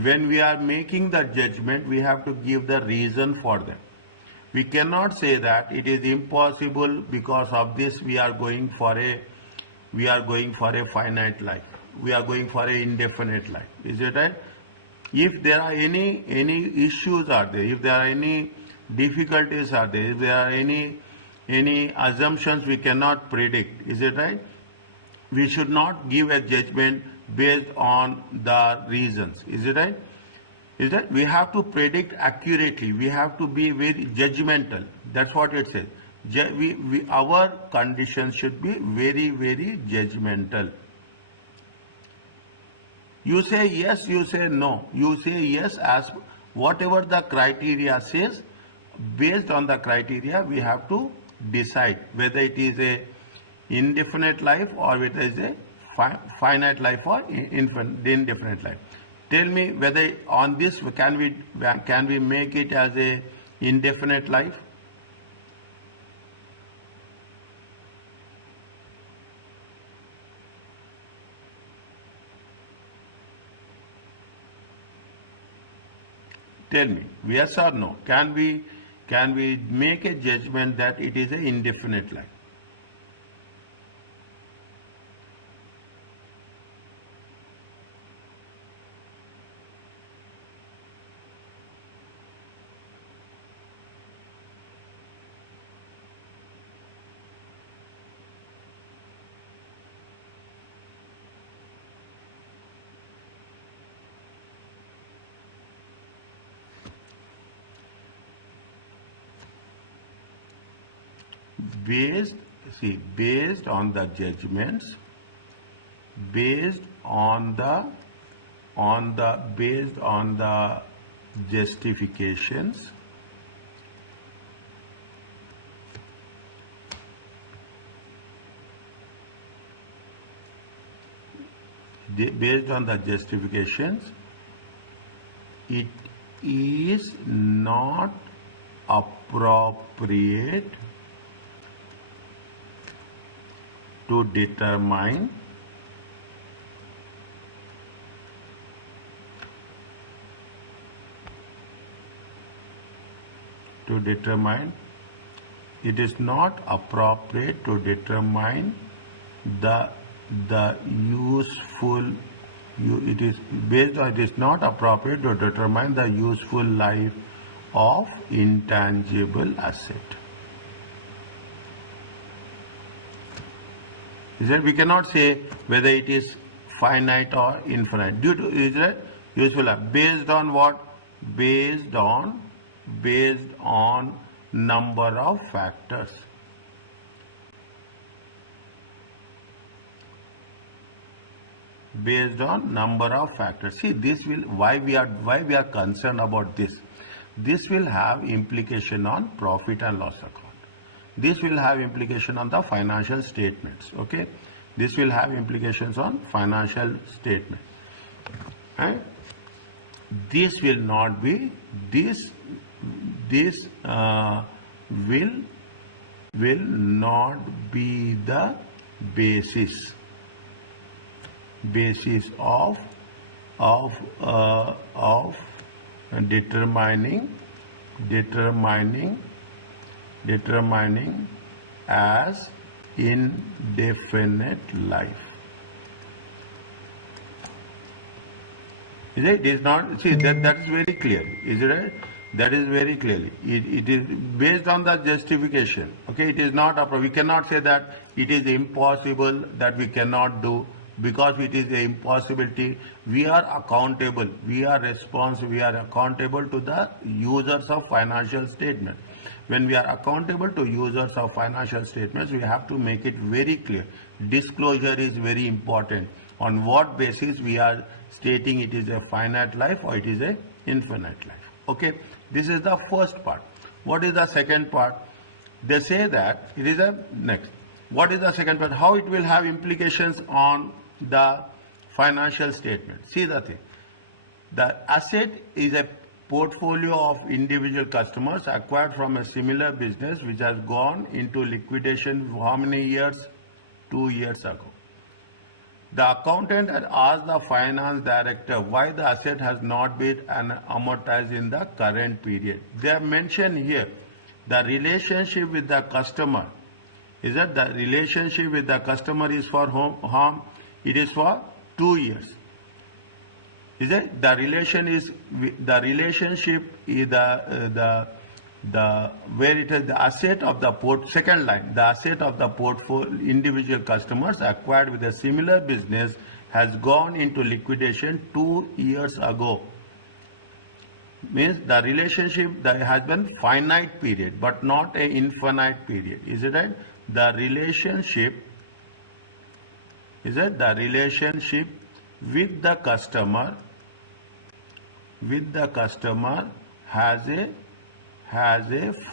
When we are making the judgment, we have to give the reason for them. We cannot say that it is impossible because of this we are going for a finite life. We are going for an indefinite life. Is it right? If there are any issues are there, if there are any difficulties are there, if there are any assumptions we cannot predict, is it right? We should not give a judgment based on the reasons. Is it right? Is that we have to predict accurately. We have to be very judgmental. That's what it says. Our conditions should be very, very judgmental. You say yes, you say no. You say yes as whatever the criteria says. Based on the criteria, we have to decide whether it is a indefinite life or whether it is a finite life or indefinite life. Tell me whether on this can we make it as a indefinite life? Tell me, yes or no? Can we make a judgment that it is an indefinite life? Based on the judgments, based on the justifications, based on the justifications, it is not appropriate to determine it is not appropriate to determine the useful it is not appropriate to determine the useful life of intangible asset. Is that we cannot say whether it is finite or infinite due to useful life based on what? Based on number of factors. Based on number of factors. See, this will why we are concerned about this. this will have implication on profit and loss account. This will have implication on the financial statements. Okay, this will have implications on financial statement. And this will not be will not be the basis of determining as indefinite life. It is not, see, that is very clear, is it right? That is very clearly. It is based on the justification. Okay, it is not a, we cannot say that it is impossible, that we cannot do, because it is an impossibility. We are accountable, we are responsible, we are accountable to the users of financial statement. When we are accountable to users of financial statements, we have to make it very clear. Disclosure is very important. On what basis we are stating it is a finite life or it is a infinite life. Okay, this is the first part. What is the second part? They say that it is a next. What is the second part? How it will have implications on the financial statement. See the thing. The asset is a portfolio of individual customers acquired from a similar business which has gone into liquidation how many years? 2 years ago. The accountant had asked the finance director why the asset has not been amortized in the current period. They have mentioned here the relationship with the customer. Is that the relationship with the customer is for whom? It is for 2 years. Is it? The relationship is the where it is the asset of the second line, the asset of the portfolio individual customers acquired with a similar business has gone into liquidation 2 years ago. Means the relationship that has been finite period but not a infinite period. Is it right? The relationship is it the relationship with the customer has a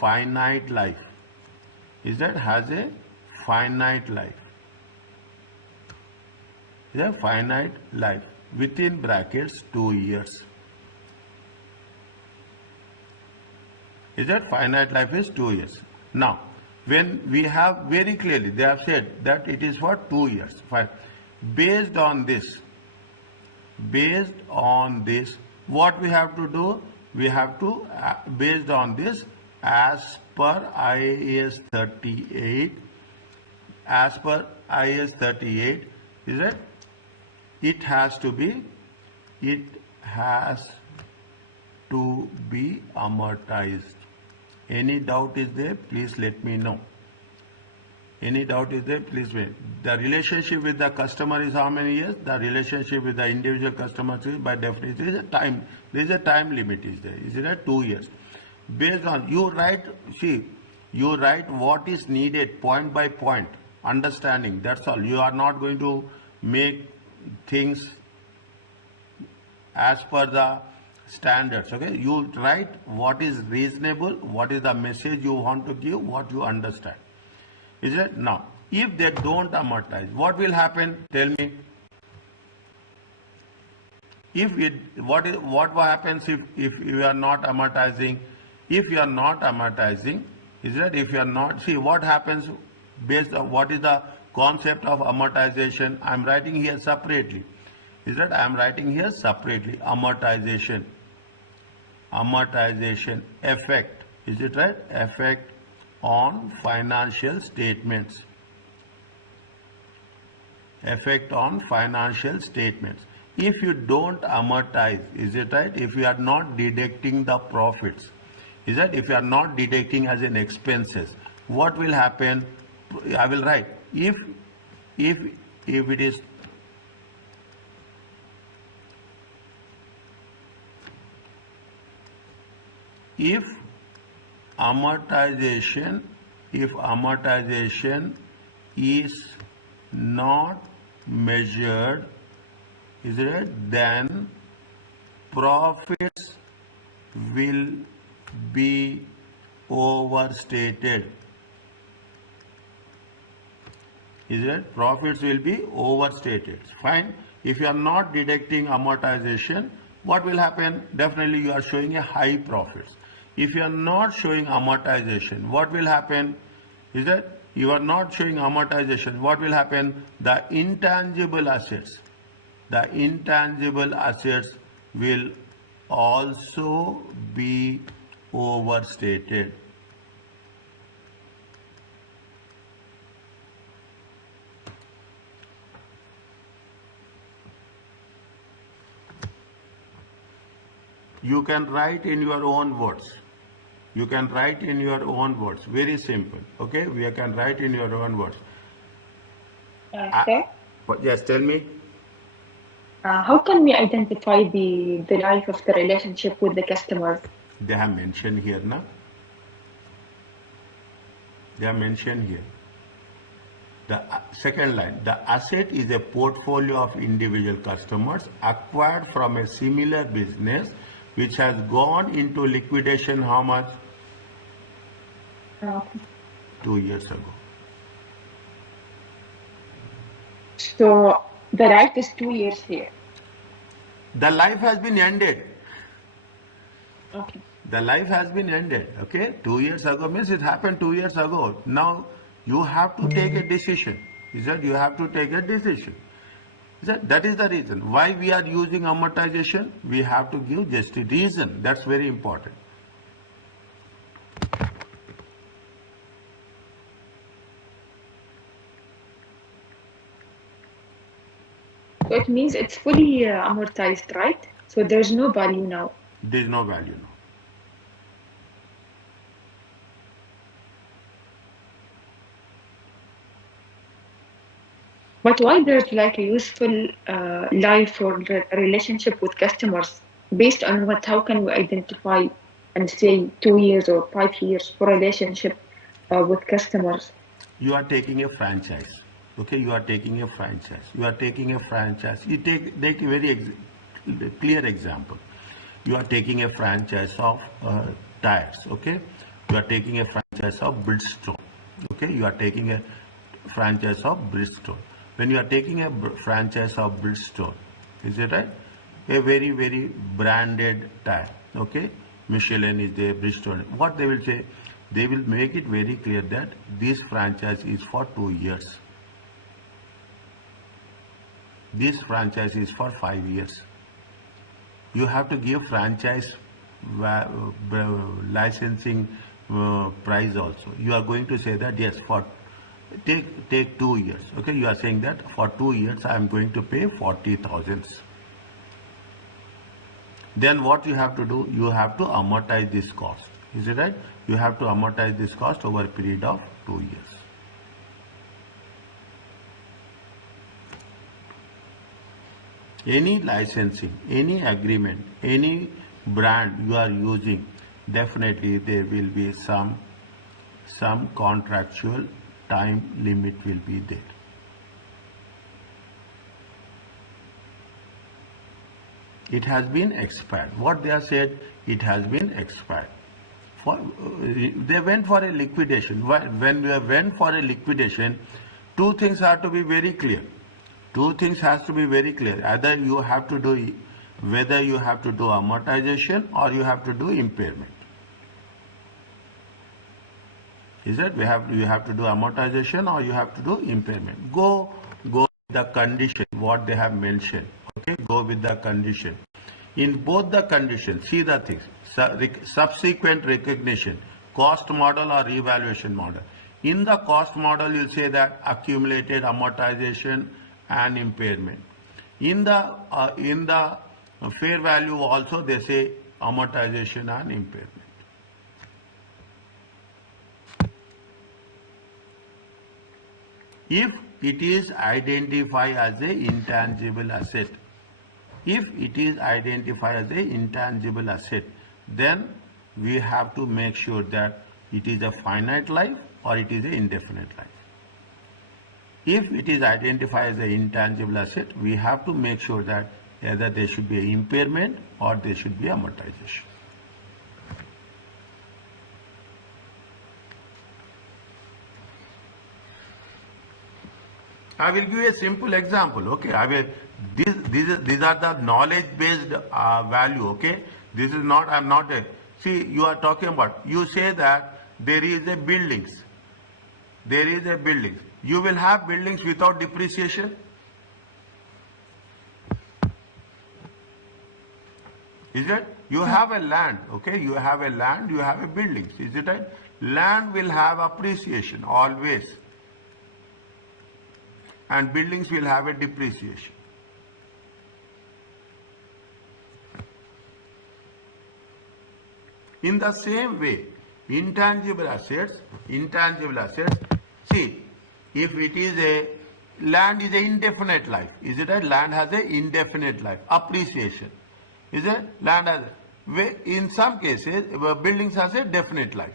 finite life. Is that has a finite life? Is a finite life within brackets 2 years. Is that finite life is 2 years. Now, when we have very clearly, they have said that it is for 2 years. Fine. Based on this, what we have to do? We have to, based on this, as per IAS 38, is it? It has to be amortized. Any doubt is there? Please let me know. Any doubt is there? Please wait. The relationship with the customer is how many years? The relationship with the individual customer is by definition is a time. There is a time limit is there. Is it at 2 years? Based on you write, see, you write what is needed point by point, understanding. That's all. You are not going to make things as per the standards. Okay, you write what is reasonable, what is the message you want to give, what you understand. Is it? Now, if they don't amortize, what will happen? Tell me. What happens if you are not amortizing? If you are not amortizing, is that if you are not, see what happens based on what is the concept of amortization? I am writing here separately. Is that I am writing here separately? Amortization effect. Is it right? Effect on financial statements. Effect on financial statements. If you don't amortize, is it right? If you are not deducting the profits, is that if you are not deducting as an expenses, what will happen? I will write if it is if amortization is not measured, is it, then profits will be overstated. Is it? Profits will be overstated. Fine. If you are not deducting amortization, what will happen? Definitely you are showing a high profits. If you are not showing amortization, what will happen? Is that you are not showing amortization, what will happen? The intangible assets will also be overstated. You can write in your own words. You can write in your own words. Very simple. Okay, we can write in your own words. Okay. Yes, tell me. How can we identify the life of the relationship with the customers? They have mentioned here, na? They have mentioned here. The second line, the asset is a portfolio of individual customers acquired from a similar business which has gone into liquidation how much? Okay. 2 years ago. So the life is 2 years here. The life has been ended. Okay. The life has been ended. Okay, 2 years ago means it happened 2 years ago. Now you have to take a decision. Is that you have to take a decision? That is the reason why we are using amortization. We have to give just a reason. That's very important. So it means it's fully amortized, right? So there's no value now. There is no value now. But why there's like a useful life or relationship with customers based on what? How can we identify and say 2 years or 5 years for relationship with customers? You are taking a franchise. Okay, you are taking a franchise. You are taking a franchise. You take a very clear example. You are taking a franchise of tires. Okay, you are taking a franchise of Bridgestone. Okay, you are taking a franchise of Bridgestone. When you are taking a franchise of Bridgestone, is it right? A very branded tire. Okay, Michelin is there, Bridgestone. What they will say? They will make it very clear that this franchise is for 2 years. This franchise is for 5 years. You have to give franchise licensing price also. You are going to say that yes, for take 2 years. Okay, you are saying that for 2 years I am going to pay 40,000. Then what you have to do? You have to amortize this cost. Is it right? You have to amortize this cost over a period of 2 years. Any licensing, any agreement, any brand you are using, definitely there will be some contractual time limit will be there. It has been expired. What they have said, it has been expired. They went for a liquidation. When we went for a liquidation, two things have to be very clear. Two things has to be very clear. Either you have to do, whether you have to do amortization or you have to do impairment. Is that you have to do amortization or you have to do impairment. Go with the condition what they have mentioned. Okay, go with the condition. In both the conditions, see the things. Subsequent recognition, cost model or evaluation model. In the cost model, you'll say that accumulated amortization and impairment. In the fair value also they say amortization and impairment. If it is identified as a intangible asset, if it is identified as a intangible asset, then we have to make sure that it is a finite life or it is an indefinite life. If it is identified as an intangible asset, we have to make sure that either there should be an impairment or there should be amortization. I will give you a simple example. Okay, I will. These are the knowledge based value. Okay, this is not. I'm not a. See, you are talking about. You say that there is a buildings. There is a building. You will have buildings without depreciation. Is it? You have a land. Okay, you have a land. You have a buildings. Is it right? Land will have appreciation always, and buildings will have a depreciation. In the same way, intangible assets, see, if it is a, land is a indefinite life, is it right? Land has a indefinite life, appreciation, is it? Land has, in some cases, buildings has a definite life,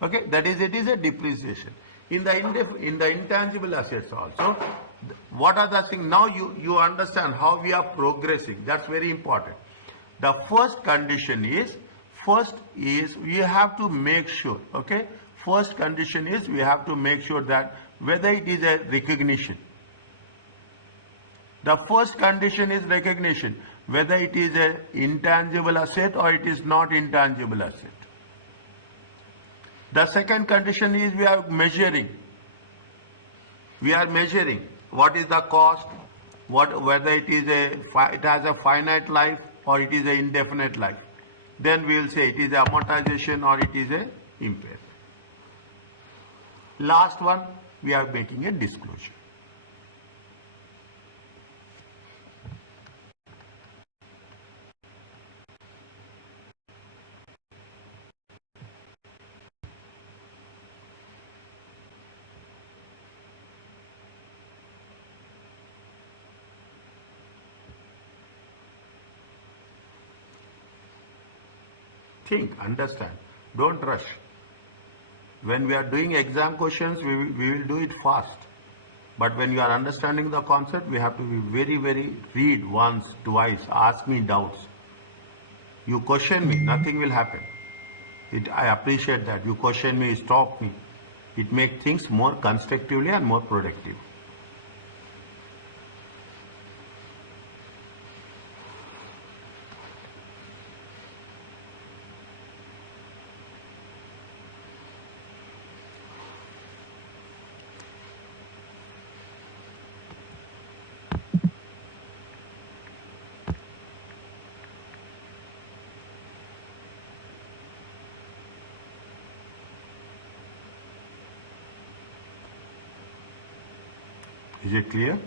okay, that is, it is a depreciation. In the intangible assets also, what are the things? Now you understand how we are progressing. That's very important. The first condition is, we have to make sure, okay, first condition is we have to make sure that whether it is a recognition. The first condition is recognition, whether it is a intangible asset or it is not intangible asset. The second condition is we are measuring. We are measuring what is the cost, whether it has a finite life or it is an indefinite life. Then we will say it is amortization or it is a impairment. Last one, we are making a disclosure. Think, understand, don't rush. When we are doing exam questions, we will do it fast. But when you are understanding the concept, we have to be very, read once, twice, ask me doubts. You question me, nothing will happen. I appreciate that. You question me, stop me. It makes things more constructively and more productive. Is it clear?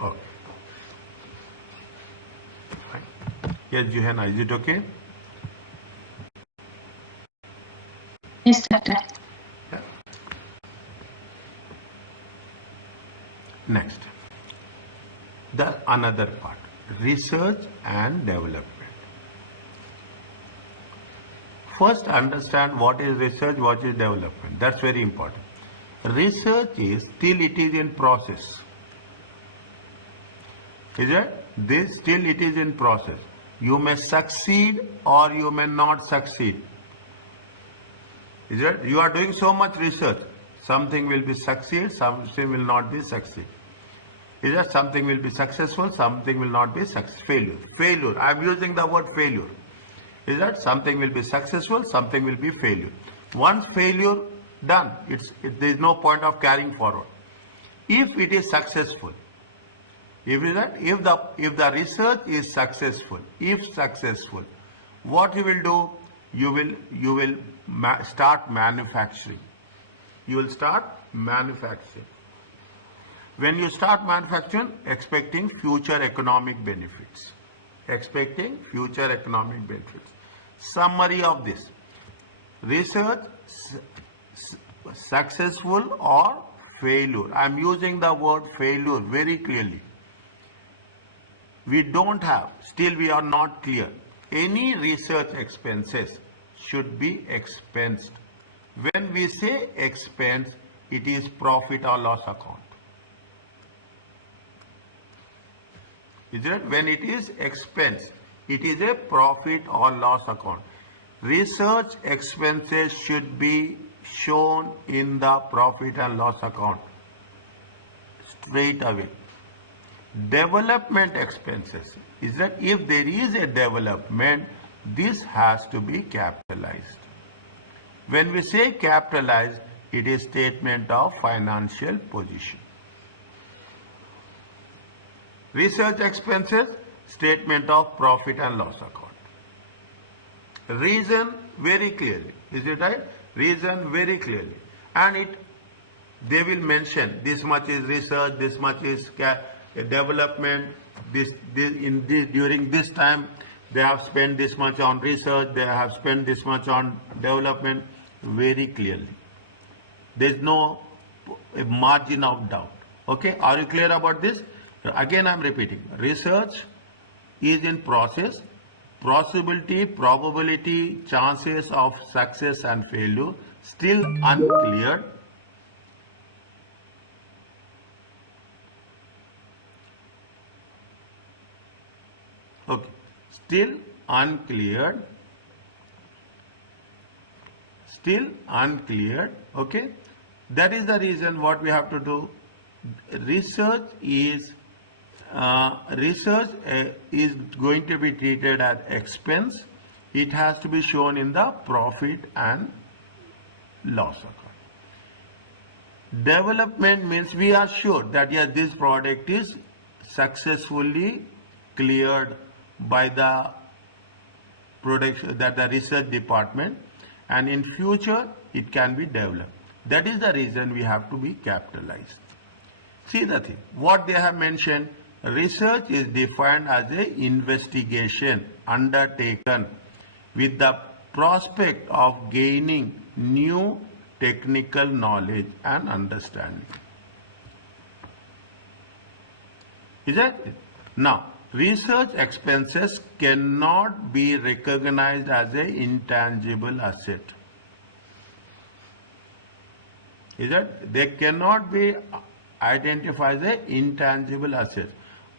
Okay. Fine. Yes, Johanna, is it okay? Yes, doctor. Yeah. Next, the another part, research and development. First, understand what is research, what is development. That's very important. Research is still it is in process. Is it? This still it is in process. You may succeed or you may not succeed. Is it? You are doing so much research. Something will be succeed, something will not be succeed. Is that something will be successful, something will not be failure. Failure. I am using the word failure. Is that something will be successful, something will be failure. Once failure done, there is no point of carrying forward. If it is successful, if the research is successful, what you will do? You will start manufacturing. You will start manufacturing. When you start manufacturing, expecting future economic benefits. Expecting future economic benefits. Summary of this. Research successful or failure. I am using the word failure very clearly. We don't have, still we are not clear. Any research expenses should be expensed. When we say expense, it is profit or loss account. Is it? When it is expense, it is a profit or loss account. Research expenses should be shown in the profit and loss account straight away. Development expenses is that if there is a development, this has to be capitalized. When we say capitalized, it is statement of financial position. Research expenses, statement of profit and loss account. Reason very clearly. Is it right? Reason very clearly. And they will mention this much is research, this much is development, during this time they have spent this much on research, they have spent this much on development, very clearly. There is no margin of doubt. Okay, are you clear about this? Again I am repeating, research is in process, possibility, probability, chances of success and failure still unclear. Okay, still uncleared, okay. That is the reason what we have to do. Research is going to be treated as expense. It has to be shown in the profit and loss account. Development means we are sure that yes, this product is successfully cleared by the production, that the research department, and in future it can be developed. That is the reason we have to be capitalized. See the thing, what they have mentioned, research is defined as a investigation undertaken with the prospect of gaining new technical knowledge and understanding. Is that it? Now, research expenses cannot be recognized as an intangible asset. Is that? They cannot be identified as an intangible asset.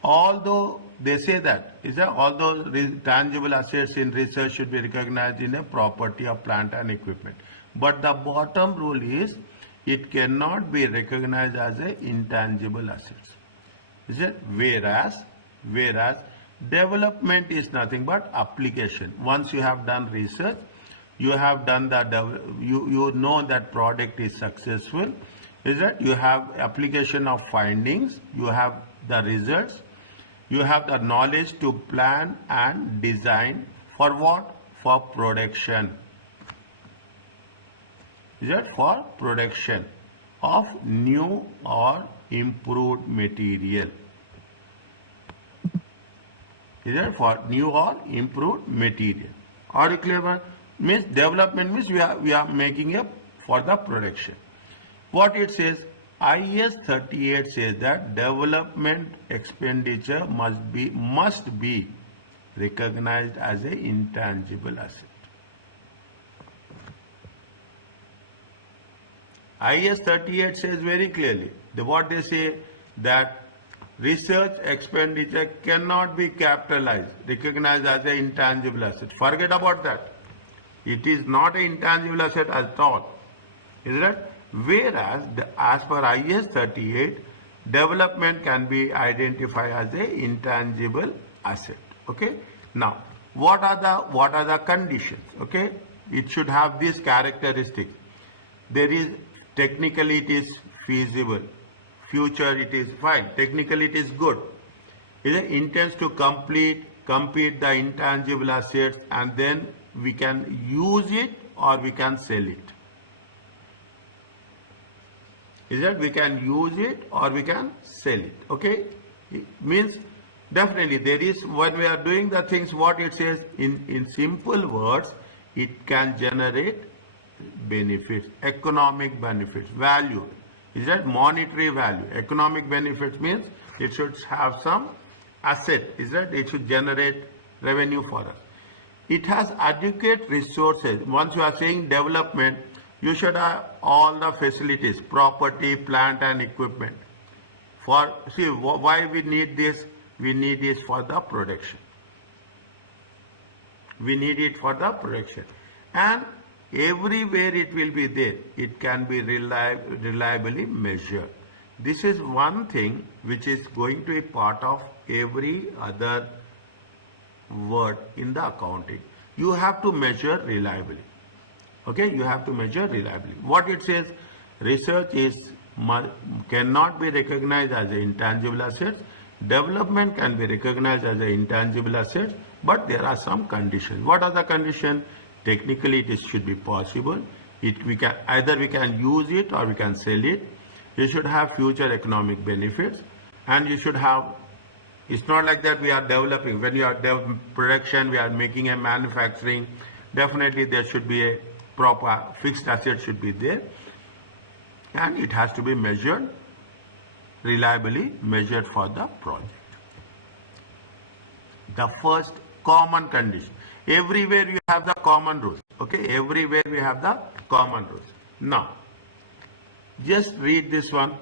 Although they say that, is that although tangible assets in research should be recognized in a property of plant and equipment. But the bottom rule is it cannot be recognized as an intangible assets. Is it? Whereas development is nothing but application. Once you have done research, you have done you know that product is successful. Is that you have application of findings, you have the results, you have the knowledge to plan and design for what? For production. Is that for production of new or improved material? Is that for new or improved material? Are you clear? Means development means we are making it for the production. What it says, IS 38 says that development expenditure must be recognized as an intangible asset. IS 38 says very clearly, what they say, that research expenditure cannot be capitalized, recognized as an intangible asset. Forget about that. It is not an intangible asset at all. Is that? Whereas as per IS 38, development can be identified as an intangible asset. Okay. Now, what are the conditions? Okay. It should have this characteristic. There is technically it is feasible. Future it is fine. Technically it is good. It intends to compete the intangible assets, and then we can use it or we can sell it. Is that we can use it or we can sell it. Okay? It means definitely there is, when we are doing the things, what it says in simple words, it can generate benefits, economic benefits, value. Is that monetary value? Economic benefits means it should have some asset. Is that it should generate revenue for us. It has adequate resources. Once you are saying development, you should have all the facilities, property, plant and equipment. For, see, why we need this? We need this for the production. We need it for the production. And everywhere it will be there. It can be reliably measured. This is one thing which is going to be part of every other word in the accounting. You have to measure reliably. Okay, you have to measure reliably. What it says, research cannot be recognized as an intangible asset. Development can be recognized as an intangible asset, but there are some conditions. What are the conditions? Technically, it should be possible. Either we can use it or we can sell it. You should have future economic benefits, and you should have. It's not like that we are developing. When you are production, we are making a manufacturing. Definitely, there should be a proper fixed asset should be there, and it has to be measured, reliably measured for the project. The first common condition. Everywhere you have the common rules. Okay, everywhere we have the common rules. Now, just read this one.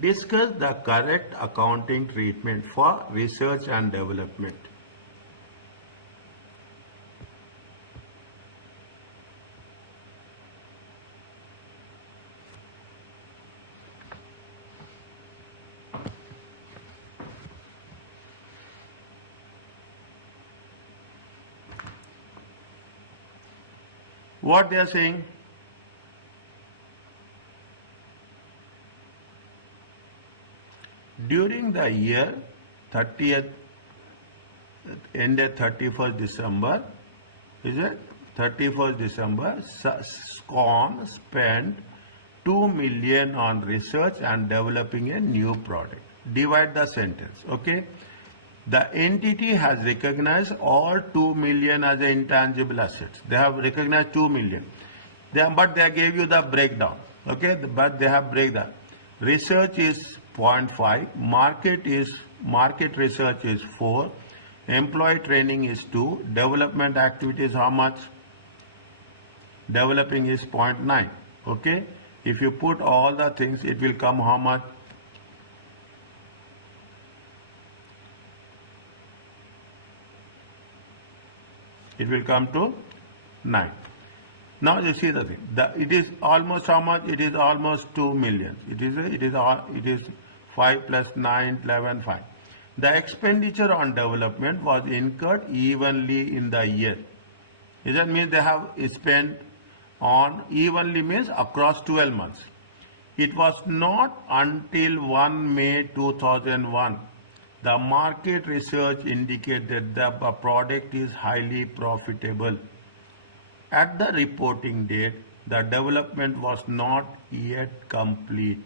Discuss the correct accounting treatment for research and development. What they are saying? During the year 30th, ended 31st December, is it? 31st December, SCON spent 2 million on research and developing a new product. Divide the sentence, okay? The entity has recognized all 2 million as intangible assets. They have recognized 2 million. But they gave you the breakdown, okay? But they have breakdown. Research is 0.5, market research is 4, employee training is 2, development activities how much? Developing is 0.9, okay? If you put all the things, it will come how much? It will come to 9. Now you see the thing. It is almost how much? It is almost 2 million. It is 5 plus 9, 11, 5. The expenditure on development was incurred evenly in the year. That means they have spent on evenly means across 12 months. It was not until 1 May 2001 the market research indicated that the product is highly profitable. At the reporting date, the development was not yet complete.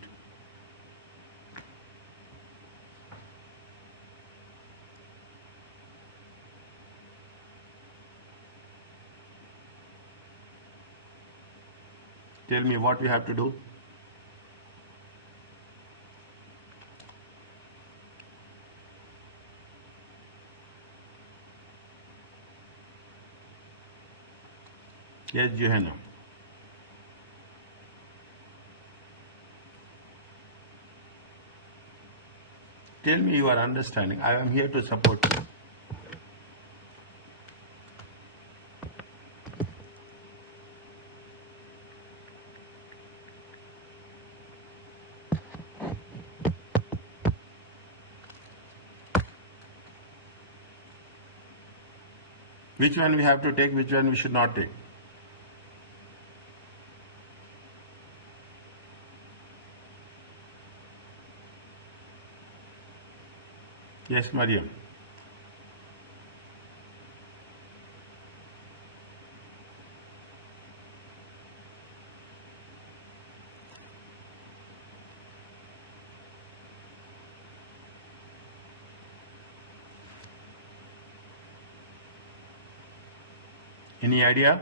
Tell me what we have to do. Yes, Johanna. Tell me your understanding. I am here to support you. Which one we have to take, which one we should not take? Yes, Mariam. Any idea?